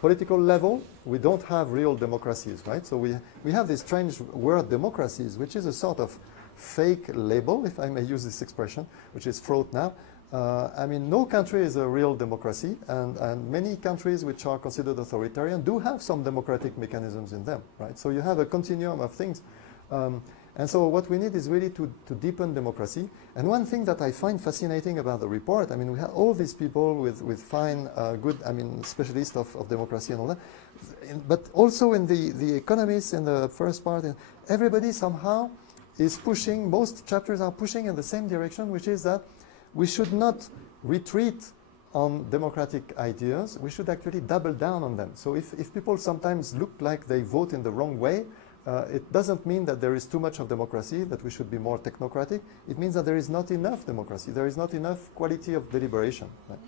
political level. We don't have real democracies, right? So we have this strange word democracies, which is a sort of fake label, if I may use this expression, which is fraught now. I mean, no country is a real democracy, and many countries which are considered authoritarian do have some democratic mechanisms in them, right? So you have a continuum of things. And so what we need is really to deepen democracy. And one thing that I find fascinating about the report, I mean, we have all these people with fine, good, I mean, specialists of democracy and all that. But also in the economists in the first part, everybody somehow is pushing, most chapters are pushing in the same direction, which is that we should not retreat on democratic ideas, we should actually double down on them. So if people sometimes look like they vote in the wrong way, it doesn't mean that there is too much of democracy, that we should be more technocratic. It means that there is not enough democracy. There is not enough quality of deliberation. Right?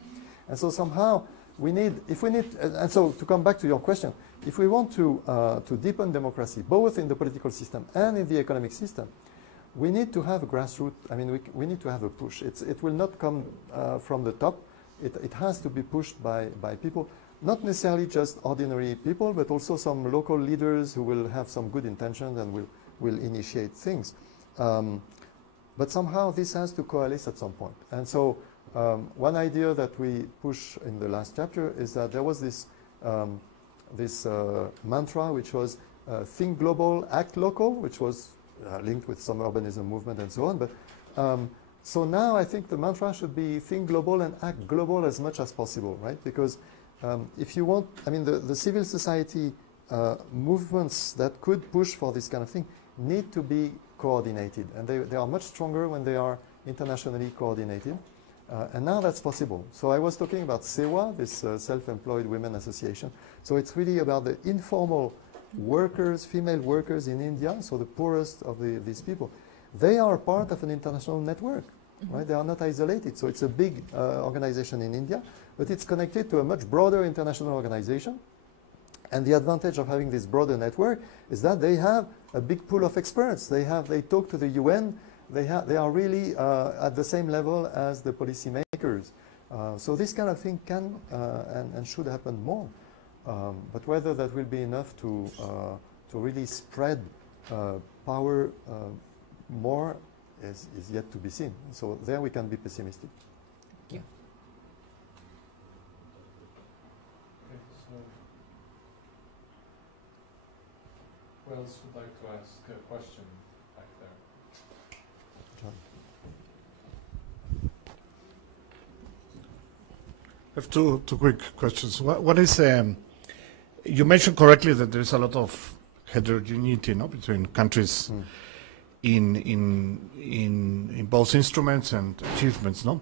And so somehow we need, and so to come back to your question, if we want to deepen democracy, both in the political system and in the economic system, we need to have a grassroots, I mean, we need to have a push. It will not come from the top. It has to be pushed by people, not necessarily just ordinary people, but also some local leaders who will have some good intentions and will initiate things. But somehow this has to coalesce at some point. And so one idea that we push in the last chapter is that there was this mantra which was think global, act local, which was linked with some urbanism movement and so on. But so now I think the mantra should be think global and act global as much as possible, right? Because if you want, I mean, the civil society movements that could push for this kind of thing need to be coordinated. And they are much stronger when they are internationally coordinated. And now that's possible. So I was talking about SEWA, this Self-Employed Women Association. So it's really about the informal workers, female workers in India, so the poorest of these people. They are part of an international network, right? They are not isolated. So it's a big organization in India, but it's connected to a much broader international organization. And the advantage of having this broader network is that they have a big pool of experts. They talk to the UN. They are really at the same level as the policymakers. So this kind of thing can and should happen more. But whether that will be enough to really spread power more is yet to be seen. So there we can be pessimistic. Thank you. Okay, so who else would like to ask a question back there? John. I have two quick questions. One is, you mentioned correctly that there is a lot of heterogeneity, no, between countries in both instruments and achievements, no?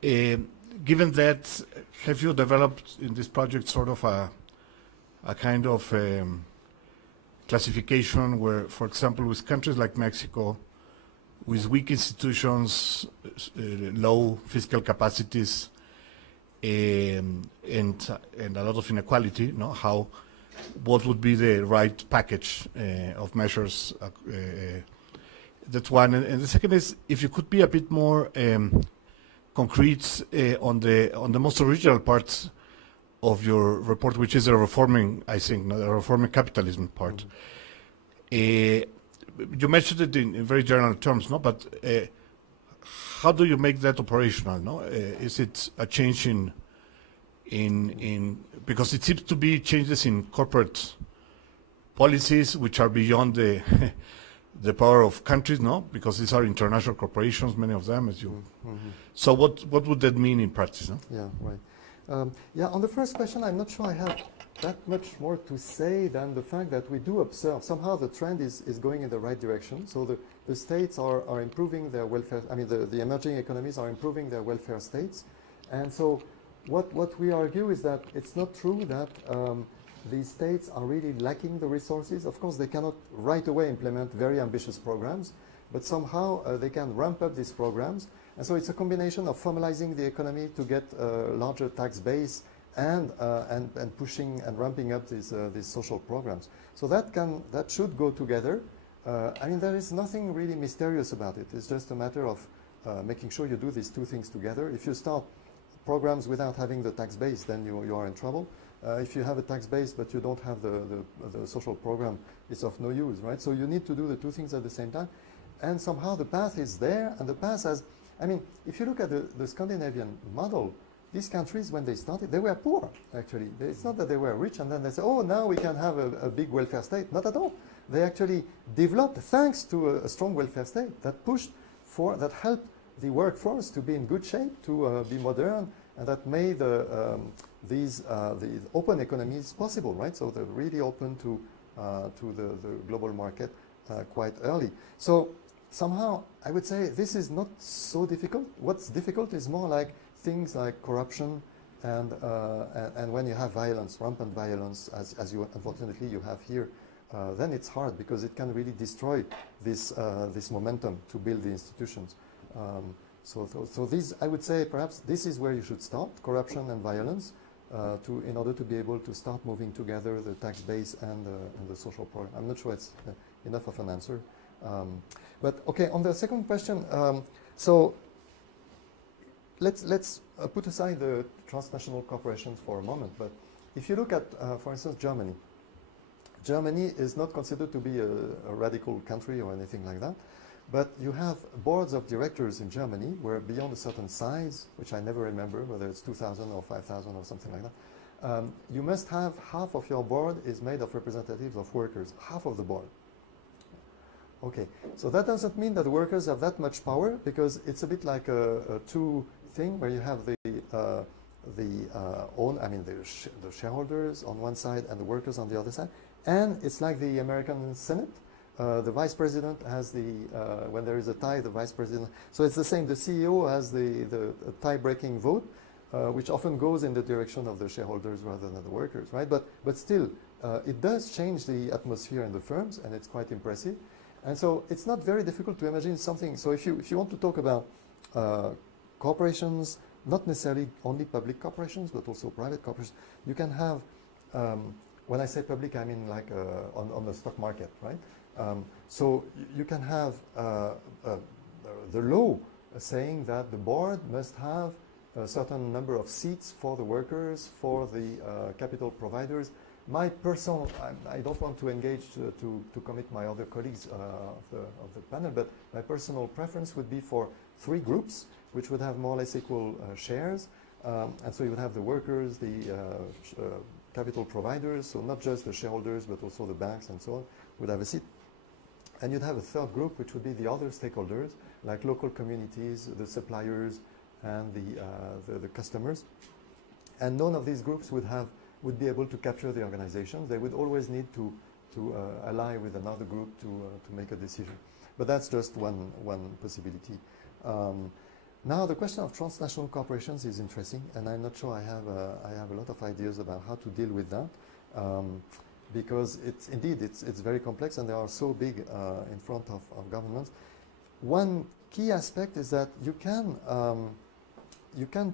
Given that, have you developed in this project sort of a kind of classification where, for example, with countries like Mexico, with weak institutions, low fiscal capacities, and a lot of inequality, no? What would be the right package of measures? That's one. And the second is, if you could be a bit more concrete on the most original parts of your report, which is the reforming, I think, the reforming capitalism part. You mentioned it in very general terms, no? But how do you make that operational? No, is it a change in because it seems to be changes in corporate policies which are beyond the the power of countries, no? Because these are international corporations, many of them, as you. So what would that mean in practice? No? Yeah, right. Yeah, on the first question, I'm not sure I have that much more to say than the fact that we do observe somehow the trend is going in the right direction. So the states are improving their welfare. I mean, the emerging economies are improving their welfare states. And so what we argue is that it's not true that these states are really lacking the resources. Of course, they cannot right away implement very ambitious programs, but somehow they can ramp up these programs. And so it's a combination of formalizing the economy to get a larger tax base and pushing and ramping up these social programs. So that should go together. I mean, there is nothing really mysterious about it. It's just a matter of making sure you do these two things together. If you start programs without having the tax base, then you are in trouble. If you have a tax base but you don't have the social program, it's of no use, right? So you need to do the two things at the same time. And somehow the path is there, and the path has, I mean, if you look at the Scandinavian model, these countries, when they started, they were poor, actually. It's not that they were rich and then they say, oh, now we can have a big welfare state. Not at all. They actually developed, thanks to a strong welfare state, that that helped the workforce to be in good shape, to be modern, and that made the open economies possible, right? So they're really open to the global market quite early. So somehow, I would say this is not so difficult. What's difficult is more like things like corruption and when you have violence, rampant violence, as you unfortunately you have here, then it's hard because it can really destroy this momentum to build the institutions. So these, I would say, perhaps this is where you should start: corruption and violence, in order to be able to start moving together the tax base and the social program. I'm not sure it's enough of an answer, but okay. On the second question, so let's put aside the transnational corporations for a moment. But if you look at, for instance, Germany. Germany is not considered to be a radical country or anything like that. But you have boards of directors in Germany where beyond a certain size, which I never remember, whether it's 2,000 or 5,000 or something like that, you must have half of your board is made of representatives of workers, half of the board. Okay, so that doesn't mean that the workers have that much power, because it's a bit like a two thing where you have the shareholders on one side and the workers on the other side. And it's like the American Senate. The vice president has when there is a tie, the vice president. So it's the same. The CEO has the tie-breaking vote, which often goes in the direction of the shareholders rather than the workers, right? But still, it does change the atmosphere in the firms, and it's quite impressive. And so it's not very difficult to imagine something. So if you want to talk about corporations, not necessarily only public corporations, but also private corporations, you can have. When I say public, I mean like on the stock market, right? So you can have the law saying that the board must have a certain number of seats for the workers, for the capital providers. My personal, I don't want to engage to commit my other colleagues of the panel, but my personal preference would be for 3 groups, which would have more or less equal shares. And so you would have the workers, the capital providers, so not just the shareholders, but also the banks and so on, would have a seat. And you'd have a third group, which would be the other stakeholders, like local communities, the suppliers, and the customers. And none of these groups would be able to capture the organization. They would always need to ally with another group to make a decision. But that's just one possibility. Now, the question of transnational corporations is interesting, and I'm not sure I have a lot of ideas about how to deal with that, because it's very complex, and they are so big in front of governments. One key aspect is that you can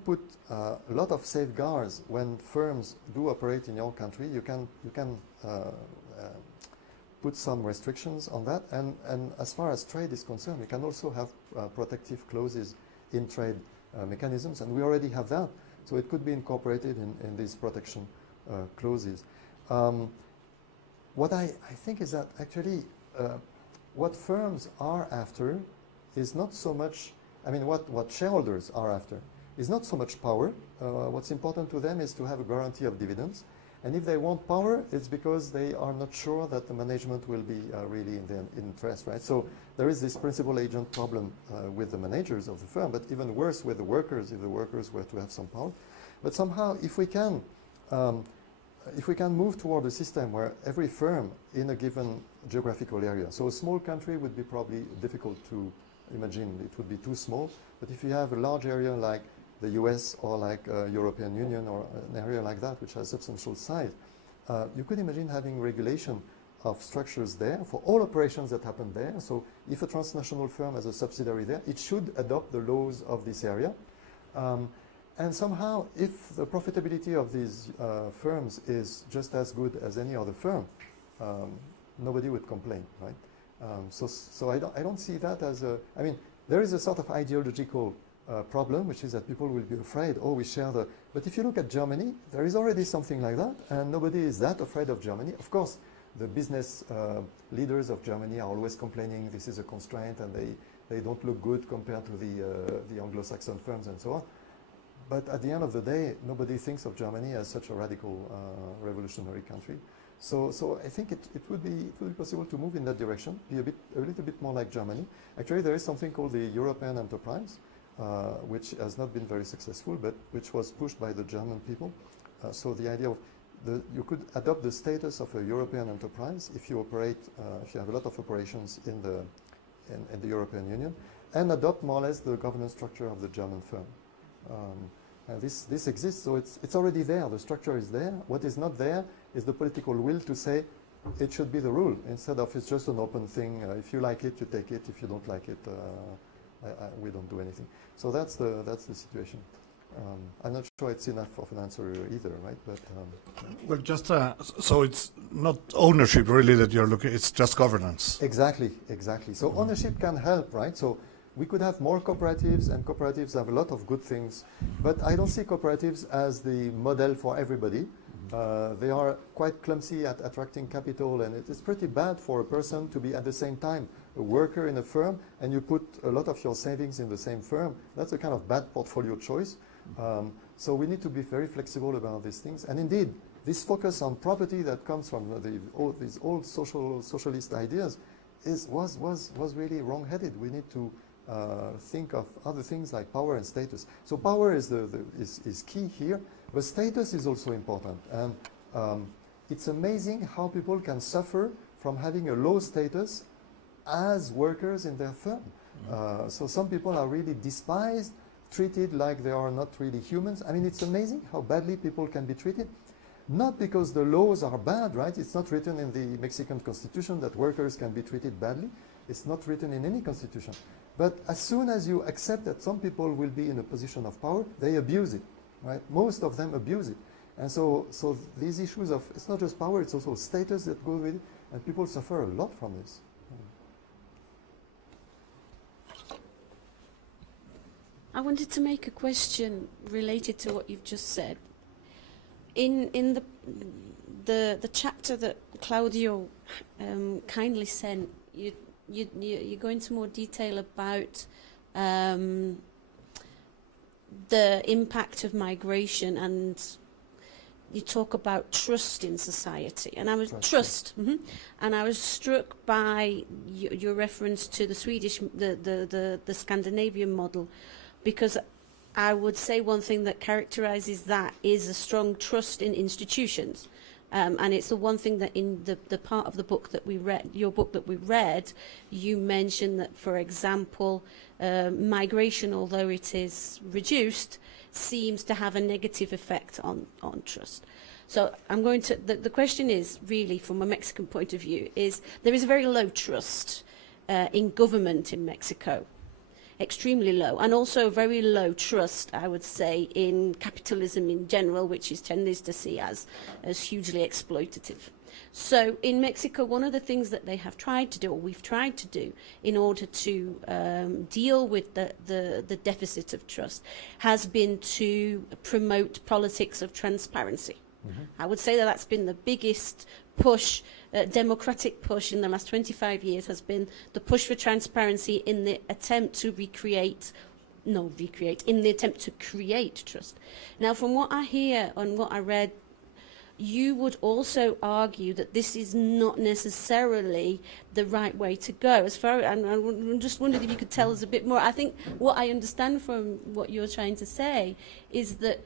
put a lot of safeguards when firms do operate in your country. You can put some restrictions on that, and as far as trade is concerned, you can also have protective clauses in trade mechanisms, and we already have that, so it could be incorporated in these protection clauses. What I think is that actually what firms are after is not so much, I mean what shareholders are after is not so much power. What's important to them is to have a guarantee of dividends, and if they want power, it's because they are not sure that the management will be really in their interest, right? So there is this principal agent problem with the managers of the firm, but even worse with the workers, if the workers were to have some power. But somehow, if we can move toward a system where every firm in a given geographical area, so a small country would be probably difficult to imagine, it would be too small, but if you have a large area like the US or like European Union or an area like that which has substantial size, you could imagine having regulation of structures there for all operations that happen there. So if a transnational firm has a subsidiary there, it should adopt the laws of this area. And somehow, if the profitability of these firms is just as good as any other firm, nobody would complain, right? So I don't see that as a, I mean, there is a sort of ideological problem, which is that people will be afraid, oh, we share the, but if you look at Germany, there is already something like that, and nobody is that afraid of Germany. Of course, the business leaders of Germany are always complaining this is a constraint, and they don't look good compared to the Anglo-Saxon firms and so on. But at the end of the day, nobody thinks of Germany as such a radical revolutionary country. So I think it would be possible to move in that direction, be a little bit more like Germany. Actually, there is something called the European enterprise, which has not been very successful, but which was pushed by the German people. So the idea of you could adopt the status of a European enterprise if you operate, if you have a lot of operations in the European Union, and adopt more or less the governance structure of the German firm. This exists, so it's already there. The structure is there. What is not there is the political will to say it should be the rule, instead of it's just an open thing. If you like it, you take it. If you don't like it, we don't do anything. So that's the situation. I'm not sure it's enough of an answer either, right? But well, just so it's not ownership really that you're looking. It's just governance. Exactly. So ownership can help, right? So we could have more cooperatives, and cooperatives have a lot of good things, but I don't see cooperatives as the model for everybody. They are quite clumsy at attracting capital, and it is pretty bad for a person to be at the same time a worker in a firm, and you put a lot of your savings in the same firm. That's a kind of bad portfolio choice. So we need to be very flexible about these things. And indeed, this focus on property that comes from these old socialist ideas was really wrong-headed. We need to think of other things like power and status. So power is key here, but status is also important. And it's amazing how people can suffer from having a low status as workers in their firm. So some people are really despised, treated like they are not really humans. I mean, it's amazing how badly people can be treated. Not because the laws are bad, right? It's not written in the Mexican Constitution that workers can be treated badly. It's not written in any constitution. But as soon as you accept that some people will be in a position of power, they abuse it, right? Most of them abuse it. And so these issues of, it's not just power, it's also status that goes with it, and people suffer a lot from this. I wanted to make a question related to what you've just said. In the chapter that Claudio kindly sent, you go into more detail about the impact of migration, and you talk about trust in society. And I was and I was struck by your reference to the Swedish, the Scandinavian model, because I would say one thing that characterizes that is a strong trust in institutions. And it's the one thing that in the part of the book that we read, your book that we read, you mentioned that, for example, migration, although it is reduced, seems to have a negative effect on trust. So I'm going to, the question is really, from a Mexican point of view, is there is a very low trust in government in Mexico. Extremely low, and also very low trust, I would say, in capitalism in general, which is tended to see as hugely exploitative. So in Mexico, one of the things that they have tried to do, or we've tried to do, in order to deal with the deficit of trust, has been to promote politics of transparency. I would say that that's been the biggest push, democratic push in the last 25 years, has been the push for transparency in the attempt to in the attempt to create trust. Now, from what I hear and what I read, you would also argue that this is not necessarily the right way to go. As far, and I just wondered if you could tell us a bit more. I think what I understand from what you're trying to say is that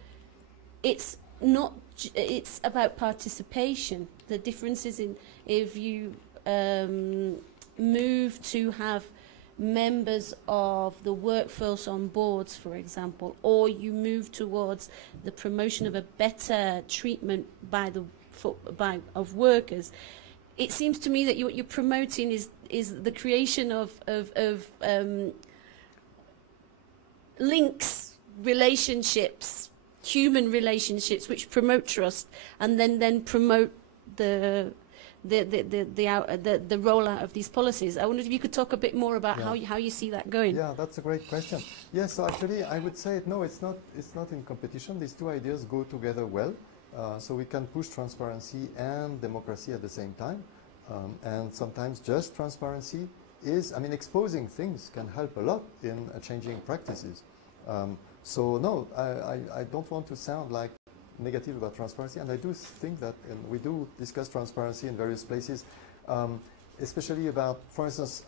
it's about participation. The difference is in if you move to have members of the workforce on boards, for example, or you move towards the promotion of a better treatment of workers. It seems to me that what you're promoting is the creation of links, relationships, human relationships, which promote trust, and then promote the rollout of these policies. I wondered if you could talk a bit more about how you see that going. Yeah, that's a great question. Yes, so actually I would say no, it's not in competition. These two ideas go together well. So we can push transparency and democracy at the same time. And sometimes just transparency is, I mean, exposing things can help a lot in changing practices. So no, I don't want to sound like negative about transparency, and I do think that, and we do discuss transparency in various places, especially about, for instance,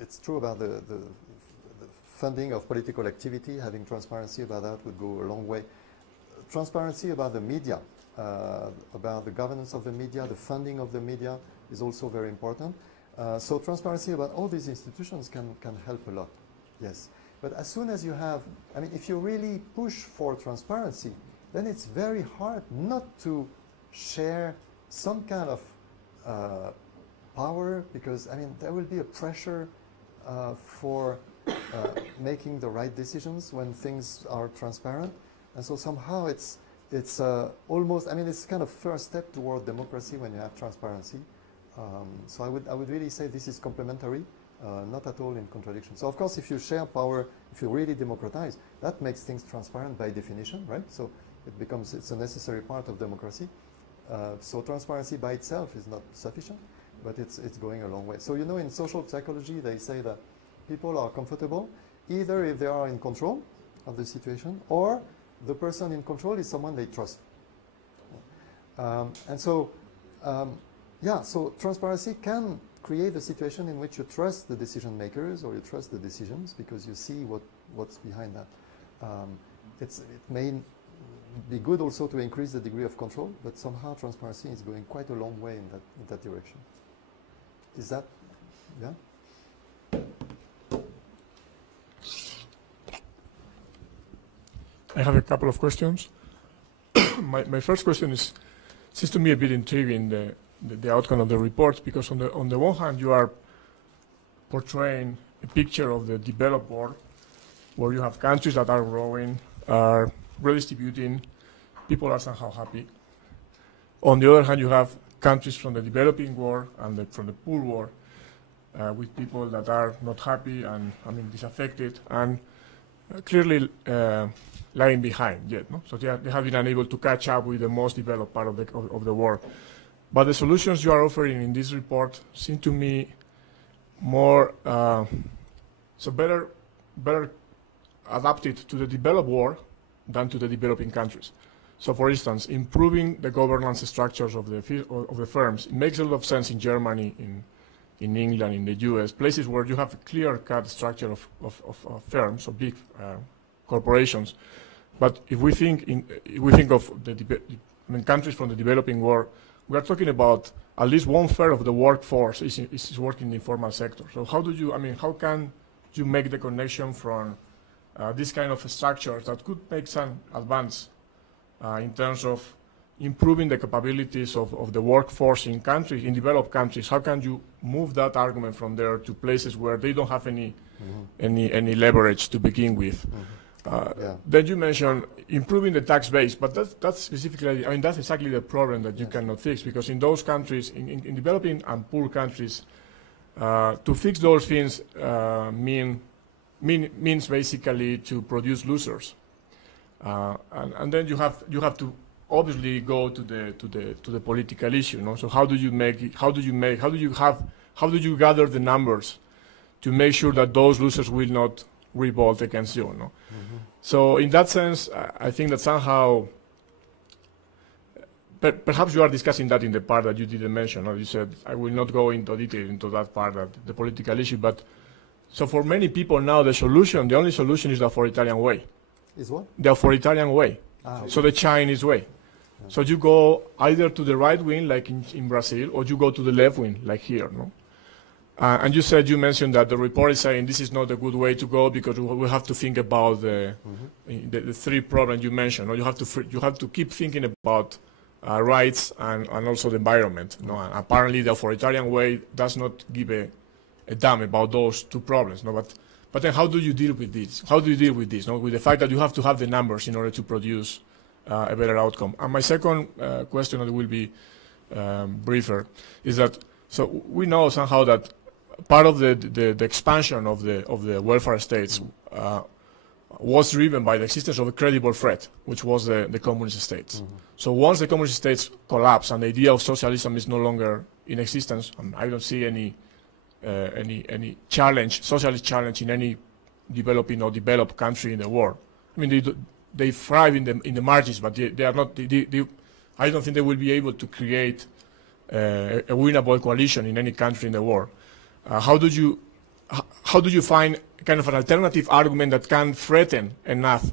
it's true about the funding of political activity. Having transparency about that would go a long way. Transparency about the media, about the governance of the media, the funding of the media is also very important. So transparency about all these institutions can help a lot, yes. But as soon as you have, I mean, if you really push for transparency, then it's very hard not to share some kind of power, because, I mean, there will be a pressure for making the right decisions when things are transparent. And so somehow it's almost, I mean, it's kind of first step toward democracy when you have transparency. So I would really say this is complementary, not at all in contradiction. So of course, if you share power, if you really democratize, that makes things transparent by definition, right? So it's a necessary part of democracy. So transparency by itself is not sufficient, but it's going a long way. So you know, in social psychology, they say that people are comfortable either if they are in control of the situation, or the person in control is someone they trust. And so, yeah, so transparency can create a situation in which you trust the decision makers, or you trust the decisions because you see what's behind that. It may be good also to increase the degree of control, but somehow transparency is going quite a long way in that direction. Is that, yeah? I have a couple of questions. My first question seems to me a bit intriguing, the outcome of the report, because on the one hand you are portraying a picture of the developed world where you have countries that are growing, are redistributing, people are somehow happy. On the other hand, you have countries from the developing world and from the poor world with people that are not happy and, I mean, disaffected and clearly lagging behind yet. No? So they have been unable to catch up with the most developed part of the world. But the solutions you are offering in this report seem to me more better adapted to the developed world than to the developing countries. So, for instance, improving the governance structures of the firms, it makes a lot of sense in Germany, in England, in the US, places where you have a clear-cut structure of firms, of big corporations. But if we think of countries from the developing world, we are talking about at least 1/3 of the workforce is working in the informal sector. So how can you make the connection from this kind of structures that could make some advance in terms of improving the capabilities of the workforce in countries, in developed countries? How can you move that argument from there to places where they don't have any leverage to begin with? Then you mentioned improving the tax base, but that's specifically, I mean, that's exactly the problem that you cannot fix, because in those countries, in developing and poor countries, to fix those things means basically to produce losers, and then you have to obviously go to the political issue. No? So how do you gather the numbers to make sure that those losers will not revolt against you? No? So in that sense, I think that somehow, perhaps you are discussing that in the part that you didn't mention. Or you said, I will not go into detail into that part, the political issue. But so for many people now, the only solution is the authoritarian way. Is what? The authoritarian way. Okay. So the Chinese way. Yeah. So you go either to the right wing, like in Brazil, or you go to the left wing, like here. No? And you mentioned that the report is saying this is not a good way to go because we have to think about the three problems you mentioned. Or you have to keep thinking about rights and also the environment. No? And apparently, the authoritarian way does not give a damn about those two problems. No? But then, how do you deal with this? How do you deal with this? No? With the fact that you have to have the numbers in order to produce a better outcome. And my second question, that will be briefer, is that so we know somehow that part of the expansion of the welfare states was driven by the existence of a credible threat, which was the communist states. So once the communist states collapse and the idea of socialism is no longer in existence, I don't see any challenge, socialist challenge in any developing or developed country in the world. I mean, they thrive in the margins, but they are not. I don't think they will be able to create a winnable coalition in any country in the world. How do you find kind of an alternative argument that can threaten enough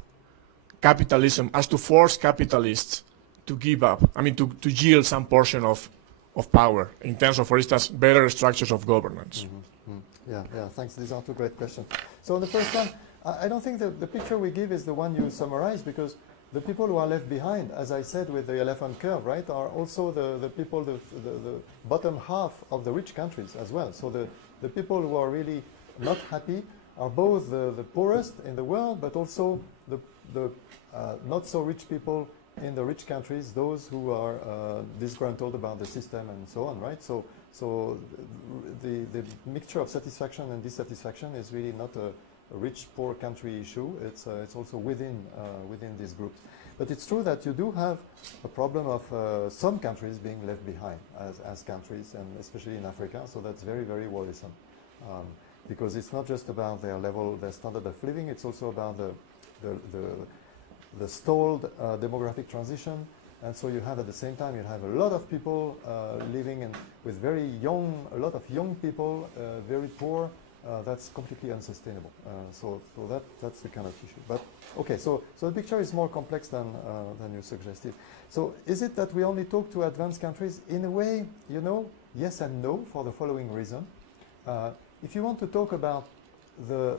capitalism as to force capitalists to give up? I mean, to yield some portion of power in terms of, for instance, better structures of governance. Yeah, thanks. These are two great questions. So on the first one, I don't think the picture we give is the one you summarize, because the people who are left behind, as I said with the elephant curve, right, are also the people, the bottom half of the rich countries as well. So the people who are really not happy are both the poorest in the world, but also the not so rich people in the rich countries, those who are disgruntled about the system and so on, right? So the mixture of satisfaction and dissatisfaction is really not a rich-poor country issue. It's also within these groups. But it's true that you do have a problem of some countries being left behind as countries, and especially in Africa. So that's very, very worrisome, because it's not just about their level, their standard of living. It's also about the stalled demographic transition. And so you have, at the same time, you have a lot of people living with very young, a lot of young people, very poor. That's completely unsustainable. So that's the kind of issue. But okay, so the picture is more complex than you suggested. So is it that we only talk to advanced countries? In a way, you know, yes and no, for the following reason. If you want to talk about a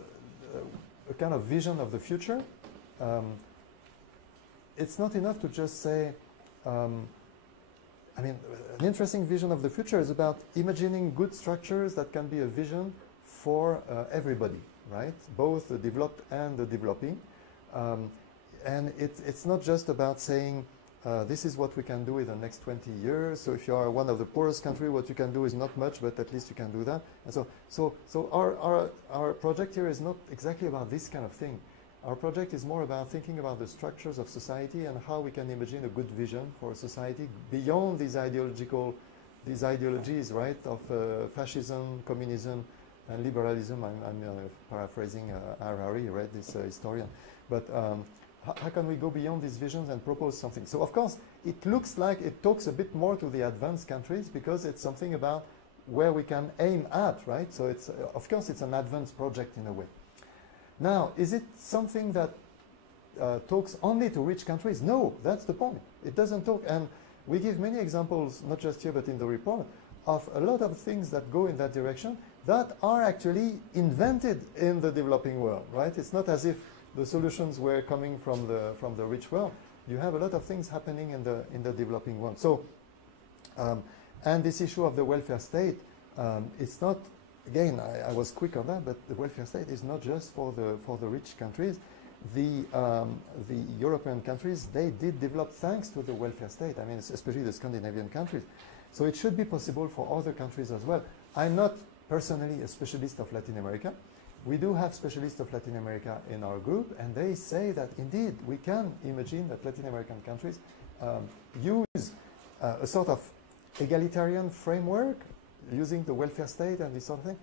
kind of vision of the future, it's not enough to just say, I mean, an interesting vision of the future is about imagining good structures that can be a vision for everybody, right? Both the developed and the developing. And it's not just about saying, this is what we can do in the next 20 years. So if you are one of the poorest countries, what you can do is not much, but at least you can do that. And so our project here is not exactly about this kind of thing. Our project is more about thinking about the structures of society and how we can imagine a good vision for a society beyond these ideologies, right, of fascism, communism, and liberalism. I'm paraphrasing Harari, right, this historian. But how can we go beyond these visions and propose something? So, of course, it looks like it talks a bit more to the advanced countries because it's something about where we can aim at, right? So, it's of course, it's an advanced project in a way. Now, is it something that talks only to rich countries? No, that's the point. It doesn't talk, and we give many examples, not just here but in the report, of a lot of things that go in that direction that are actually invented in the developing world, right? It's not as if the solutions were coming from the rich world. You have a lot of things happening in the developing world. So, and this issue of the welfare state, it's not. Again, I was quick on that, but the welfare state is not just for the rich countries. The European countries, they did develop thanks to the welfare state. I mean, especially the Scandinavian countries. So it should be possible for other countries as well. I'm not personally a specialist of Latin America. We do have specialists of Latin America in our group, and they say that indeed we can imagine that Latin American countries use a sort of egalitarian framework using the welfare state and this sort of thing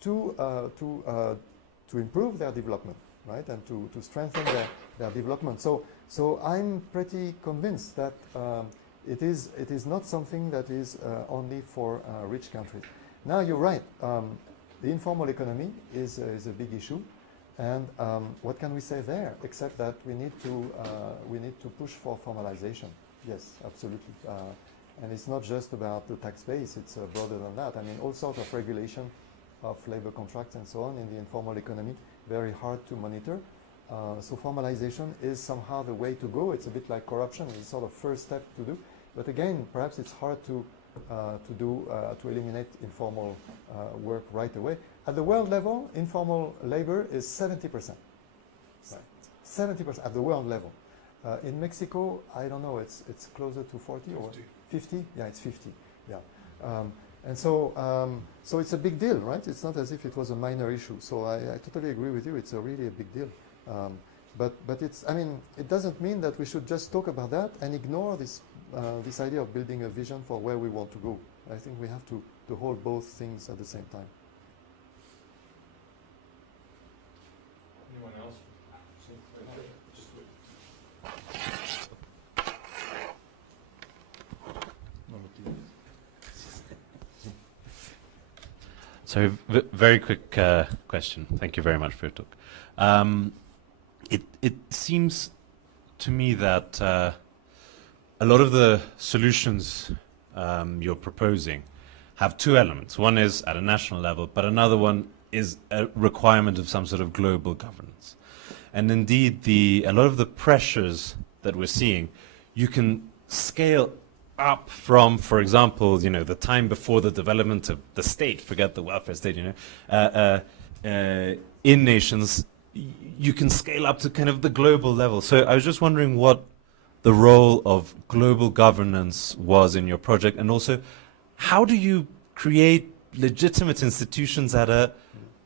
to improve their development, right, and to strengthen their development. So I'm pretty convinced that it is not something that is only for rich countries. Now you're right. The informal economy is a big issue, and what can we say there except that we need to push for formalization. Yes, absolutely. And it's not just about the tax base, it's broader than that. I mean, all sorts of regulation of labor contracts and so on in the informal economy, very hard to monitor. So formalization is somehow the way to go. It's a bit like corruption, it's sort of first step to do. But again, perhaps it's hard to eliminate informal work right away. At the world level, informal labor is 70%. Right. 70% at the world level. In Mexico, I don't know, it's closer to 40 or 50? Yeah, it's 50. Yeah. And so it's a big deal, right? It's not as if it was a minor issue. So I totally agree with you. It's really a big deal. But it's, I mean, it doesn't mean that we should just talk about that and ignore this idea of building a vision for where we want to go. I think we have to hold both things at the same time. Anyone else? Just wait. So, very quick question. Thank you very much for your talk. It seems to me that a lot of the solutions you're proposing have two elements. One is at a national level, but another one is a requirement of some sort of global governance. And indeed, a lot of the pressures that we're seeing, you can scale up from, for example, the time before the development of the state, forget the welfare state, in nations, you can scale up to kind of the global level. So I was just wondering what the role of global governance was in your project, and also how do you create legitimate institutions at a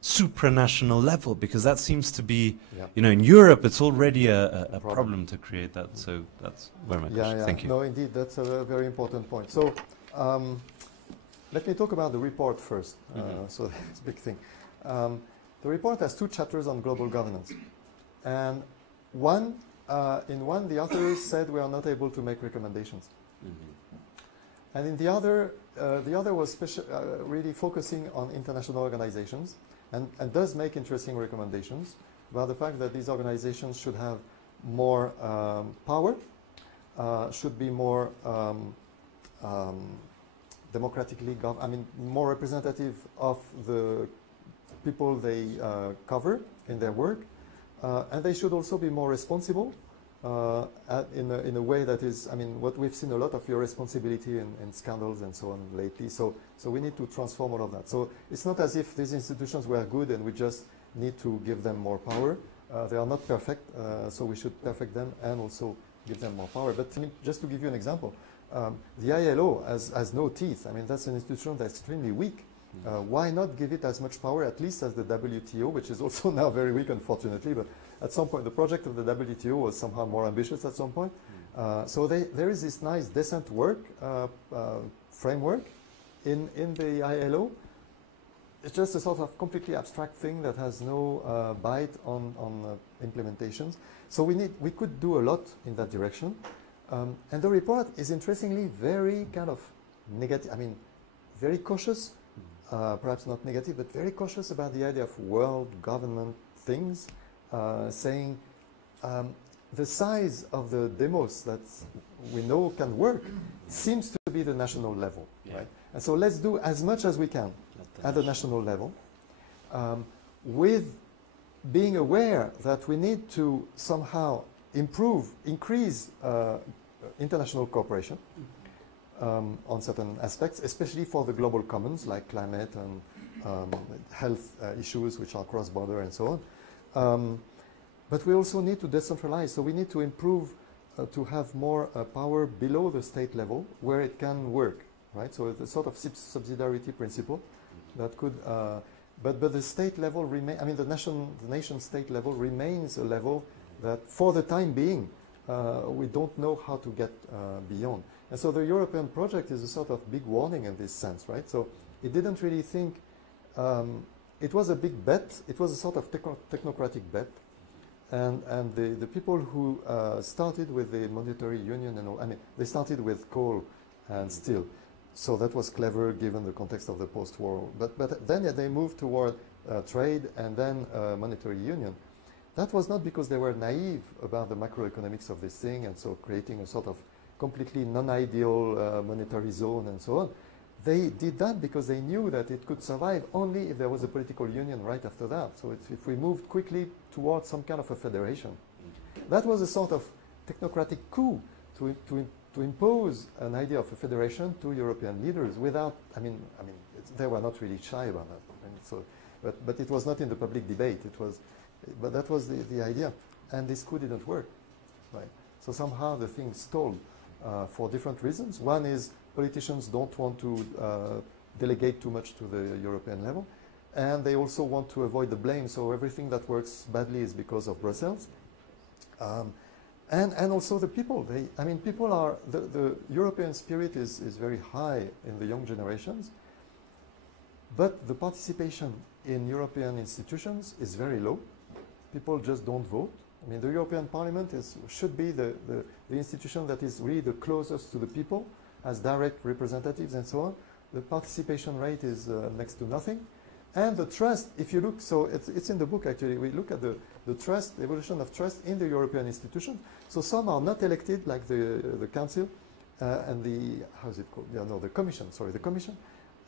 supranational level? Because that seems to be, in Europe, it's already a problem to create that. So that's where my question. Thank you. No, indeed, that's a very important point. So let me talk about the report first. So that's a big thing. The report has 2 chapters on global governance, and in one, the authors said we are not able to make recommendations. And in the other was really focusing on international organizations and does make interesting recommendations about the fact that these organizations should have more power, should be more democratically, more representative of the people they cover in their work. And they should also be more responsible in a way that is, what we've seen a lot of irresponsibility in scandals and so on lately. So we need to transform all of that. So it's not as if these institutions were good and we just need to give them more power. They are not perfect, so we should perfect them and also give them more power. But just to give you an example, the ILO has no teeth. That's an institution that's extremely weak. Why not give it as much power, at least as the WTO, which is also now very weak, unfortunately, but at some point the project of the WTO was somehow more ambitious at some point. So there is this nice decent work framework in the ILO. It's just a sort of completely abstract thing that has no bite on implementations. So we could do a lot in that direction. And the report is interestingly very kind of negative, very cautious. Perhaps not negative, but very cautious about the idea of world government things, saying the size of the demos that we know can work seems to be the national level, right? And so let's do as much as we can at the national level, with being aware that we need to somehow increase international cooperation. On certain aspects, especially for the global commons like climate and health issues which are cross-border and so on. But we also need to decentralize, so we need to improve to have more power below the state level where it can work, right? So it's a sort of subsidiarity principle that could, but the state level the nation state level remains a level that for the time being we don't know how to get beyond. And so the European project is a sort of big warning in this sense, right? So it didn't really think, it was a big bet, it was a sort of technocratic bet. And the people who started with the monetary union and all, they started with coal and steel. So that was clever given the context of the post-war. But then they moved toward trade and then monetary union. That was not because they were naive about the macroeconomics of this thing and so creating a sort of completely non-ideal monetary zone and so on. They did that because they knew that it could survive only if there was a political union right after that. So if we moved quickly towards some kind of a federation. That was a sort of technocratic coup to impose an idea of a federation to European leaders without, they were not really shy about that. But it was not in the public debate. But that was the idea. And this coup didn't work, right? So somehow the thing stalled. For different reasons. One is politicians don't want to delegate too much to the European level, and they also want to avoid the blame, so everything that works badly is because of Brussels. And also the people. People are, the European spirit is very high in the young generations, but the participation in European institutions is very low. People just don't vote. The European Parliament should be the institution that is really the closest to the people, has direct representatives and so on. The participation rate is next to nothing. And the trust, if you look, so it's in the book actually, we look at the trust, the evolution of trust in the European institutions. So some are not elected, like the Council and the, how is it called? The Commission, sorry, the Commission.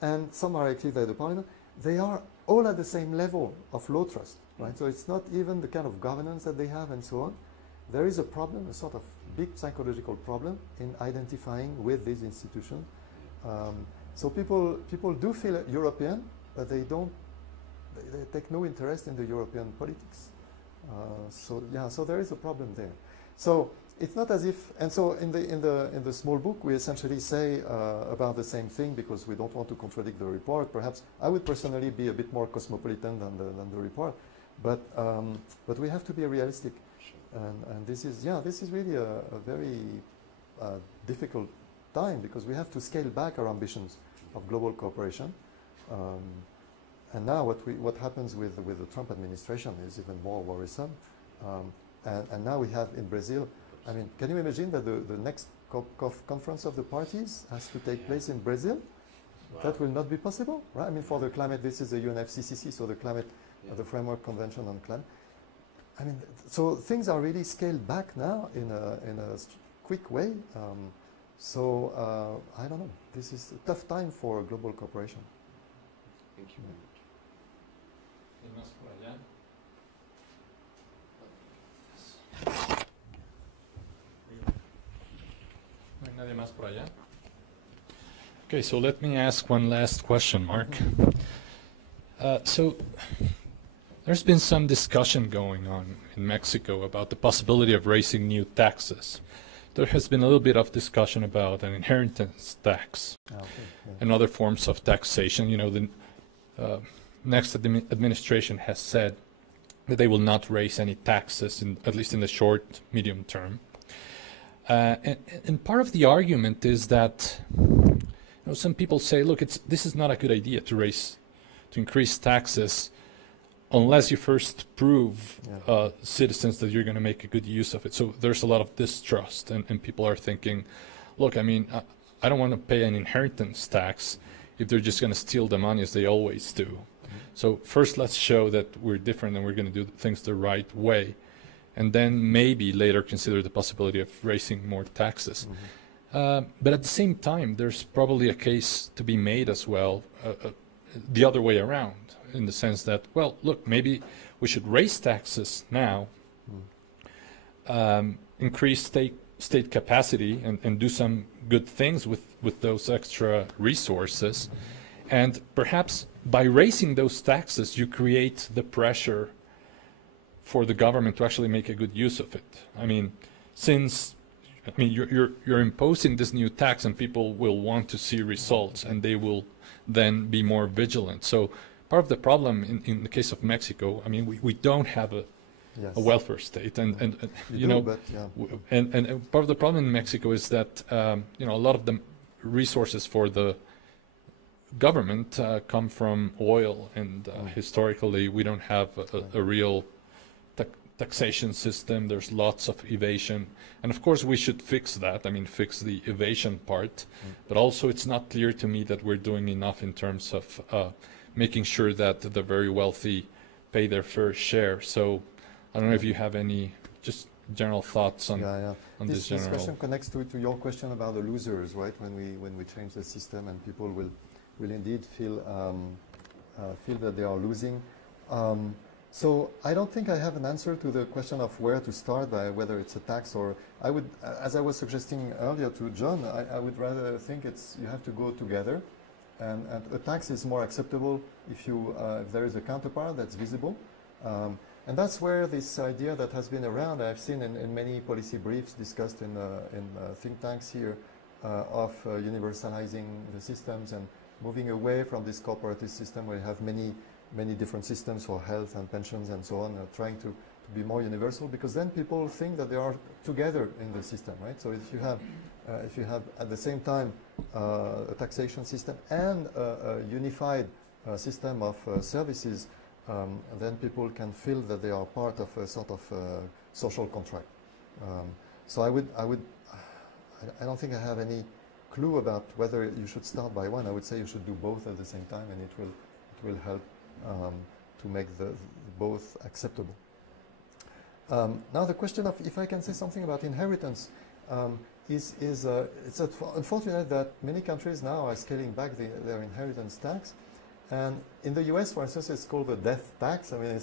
And some are elected by the Parliament. they are all at the same level of low trust, right? So it's not even the kind of governance that they have and so on. There is a problem, a sort of big psychological problem in identifying with these institutions. So people do feel European, but they take no interest in the European politics. So there is a problem there. So it's not as if, and so in the small book we essentially say about the same thing because we don't want to contradict the report. Perhaps I would personally be a bit more cosmopolitan than the report, but we have to be realistic, and this is really a very difficult time because we have to scale back our ambitions of global cooperation. And now what happens with the Trump administration is even more worrisome. And now we have in Brazil, I mean, can you imagine that the next conference of the parties has to take place in Brazil? Wow. That will not be possible, right? I mean, for the climate, this is the UNFCCC, so the climate, the Framework Convention on Climate. I mean, so things are really scaled back now in a quick way. I don't know. This is a tough time for global cooperation. Thank you very much. ¿Nadie más por allá? Okay, so let me ask one last question, Mark. So there's been some discussion going on in Mexico about the possibility of raising new taxes. There has been a little bit of discussion about an inheritance tax and other forms of taxation. You know, the next administration has said that they will not raise any taxes, at least in the short, medium term. And part of the argument is that, you know, some people say, look, this is not a good idea to increase taxes unless you first prove citizens that you're going to make a good use of it. So there's a lot of distrust, and people are thinking, look, I mean, I don't want to pay an inheritance tax if they're just going to steal the money as they always do. So first let's show that we're different and we're going to do things the right way, and then maybe later consider the possibility of raising more taxes. But at the same time, there's probably a case to be made as well, the other way around, in the sense that, well, look, maybe we should raise taxes now, increase state capacity, and do some good things with those extra resources, and perhaps by raising those taxes, you create the pressure for the government to actually make a good use of it. I mean, you're imposing this new tax, and people will want to see results, and they will then be more vigilant. So part of the problem in the case of Mexico, I mean, we don't have a welfare state, and you know, and part of the problem in Mexico is that you know, a lot of the resources for the government come from oil, and historically we don't have a real taxation system. There's lots of evasion, and of course we should fix that. I mean, fix the evasion part, but also it's not clear to me that we're doing enough in terms of making sure that the very wealthy pay their fair share. So I don't know if you have any just general thoughts on this general. This question connects to your question about the losers, right? When we change the system, and people will indeed feel that they are losing. So I don't think I have an answer to the question of where to start, by whether it's a tax or I would, as I was suggesting earlier to John, I would rather think you have to go together, and a tax is more acceptable if there is a counterpart that's visible. And that's where this idea that has been around, I've seen in many policy briefs discussed in think tanks here, of universalizing the systems and moving away from this corporatist system where you have many different systems for health and pensions and so on, trying to be more universal, because then people think that they are together in the system, right? So if you have at the same time a taxation system and a unified system of services, then people can feel that they are part of a sort of social contract. So I don't think I have any clue about whether you should start by one. I would say you should do both at the same time, and it will help to make both acceptable. Now the question of if I can say something about inheritance it's unfortunate that many countries now are scaling back their inheritance tax, And in the US, for instance, it's called the death tax. I mean,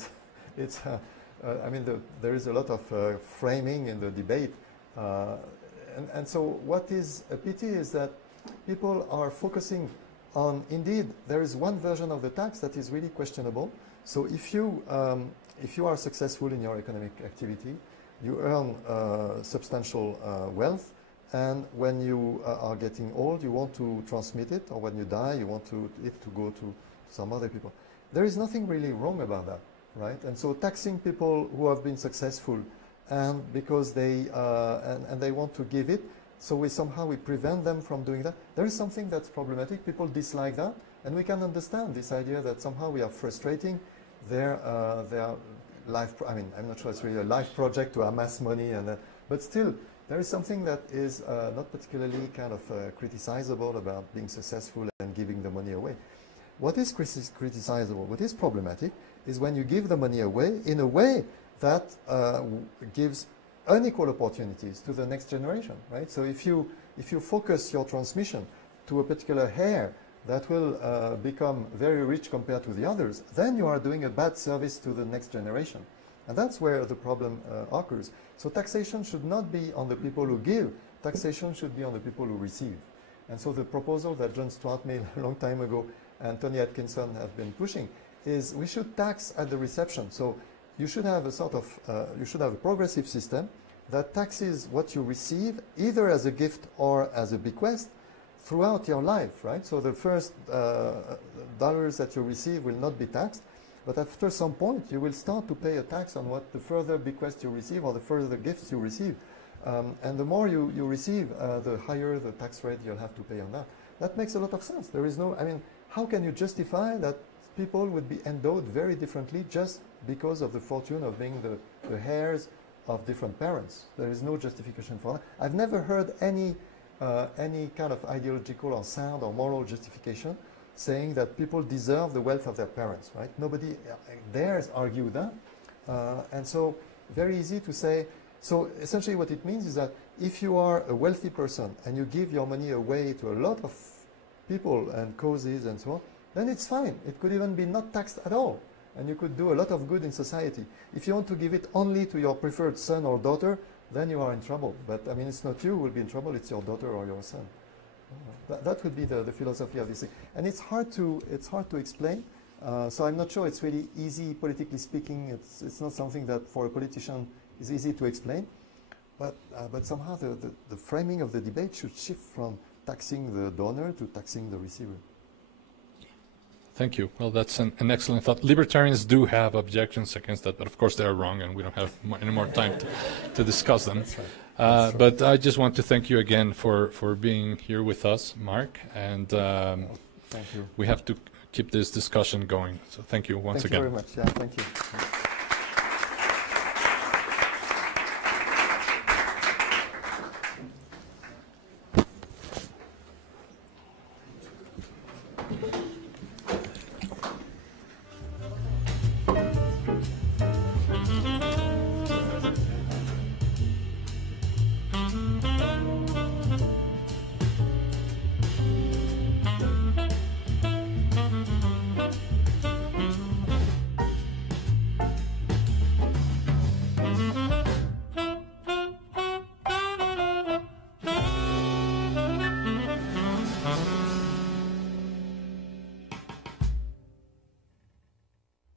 there is a lot of framing in the debate. And so what is a pity is that people are focusing on, indeed, there is one version of the tax that is really questionable. So if you are successful in your economic activity, you earn substantial wealth, and when you are getting old, you want to transmit it, or when you die, you want it to go to some other people. There is nothing really wrong about that, right? And so taxing people who have been successful, and because they and they want to give it, so we prevent them from doing that. There is something that's problematic. People dislike that, and we can understand this idea that somehow we are frustrating their life. I'm not sure it's really a life project to amass money, but still, there is something that is not particularly kind of criticizable about being successful and giving the money away. What is criticizable, what is problematic, is when you give the money away in a way that gives unequal opportunities to the next generation, right? So if you focus your transmission to a particular heir that will become very rich compared to the others, then you are doing a bad service to the next generation. And that's where the problem occurs. So taxation should not be on the people who give, taxation should be on the people who receive. And so the proposal that John Stuart made a long time ago and Tony Atkinson have been pushing is we should tax at the reception. So you should have a sort of, you should have a progressive system that taxes what you receive either as a gift or as a bequest throughout your life, right? So the first dollars that you receive will not be taxed, but after some point you will start to pay a tax on what the further bequest you receive or the further gifts you receive. And the more you receive, the higher the tax rate you'll have to pay on that. That makes a lot of sense. There is no, I mean, how can you justify that people would be endowed very differently just because of the fortune of being the heirs of different parents? There is no justification for that. I've never heard any kind of ideological or sound or moral justification saying that people deserve the wealth of their parents, right? Nobody dares argue that. And so very easy to say, so essentially what it means is that if you are a wealthy person and you give your money away to a lot of people and causes and so on, then it's fine. It could even be not taxed at all. And you could do a lot of good in society. If you want to give it only to your preferred son or daughter, then you are in trouble. But I mean, it's not you who will be in trouble, it's your daughter or your son. That would be the philosophy of this thing. And it's hard to explain. So I'm not sure it's really easy, politically speaking. It's not something that for a politician is easy to explain. But somehow the framing of the debate should shift from taxing the donor to taxing the receiver. Thank you. Well, that's an excellent thought. Libertarians do have objections against that, but of course they're wrong, and we don't have any more time to discuss them. That's right. But I just want to thank you again for being here with us, Mark, and thank you. We have to keep this discussion going. So thank you once again. Thank you very much. Yeah, thank you.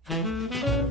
Thank you.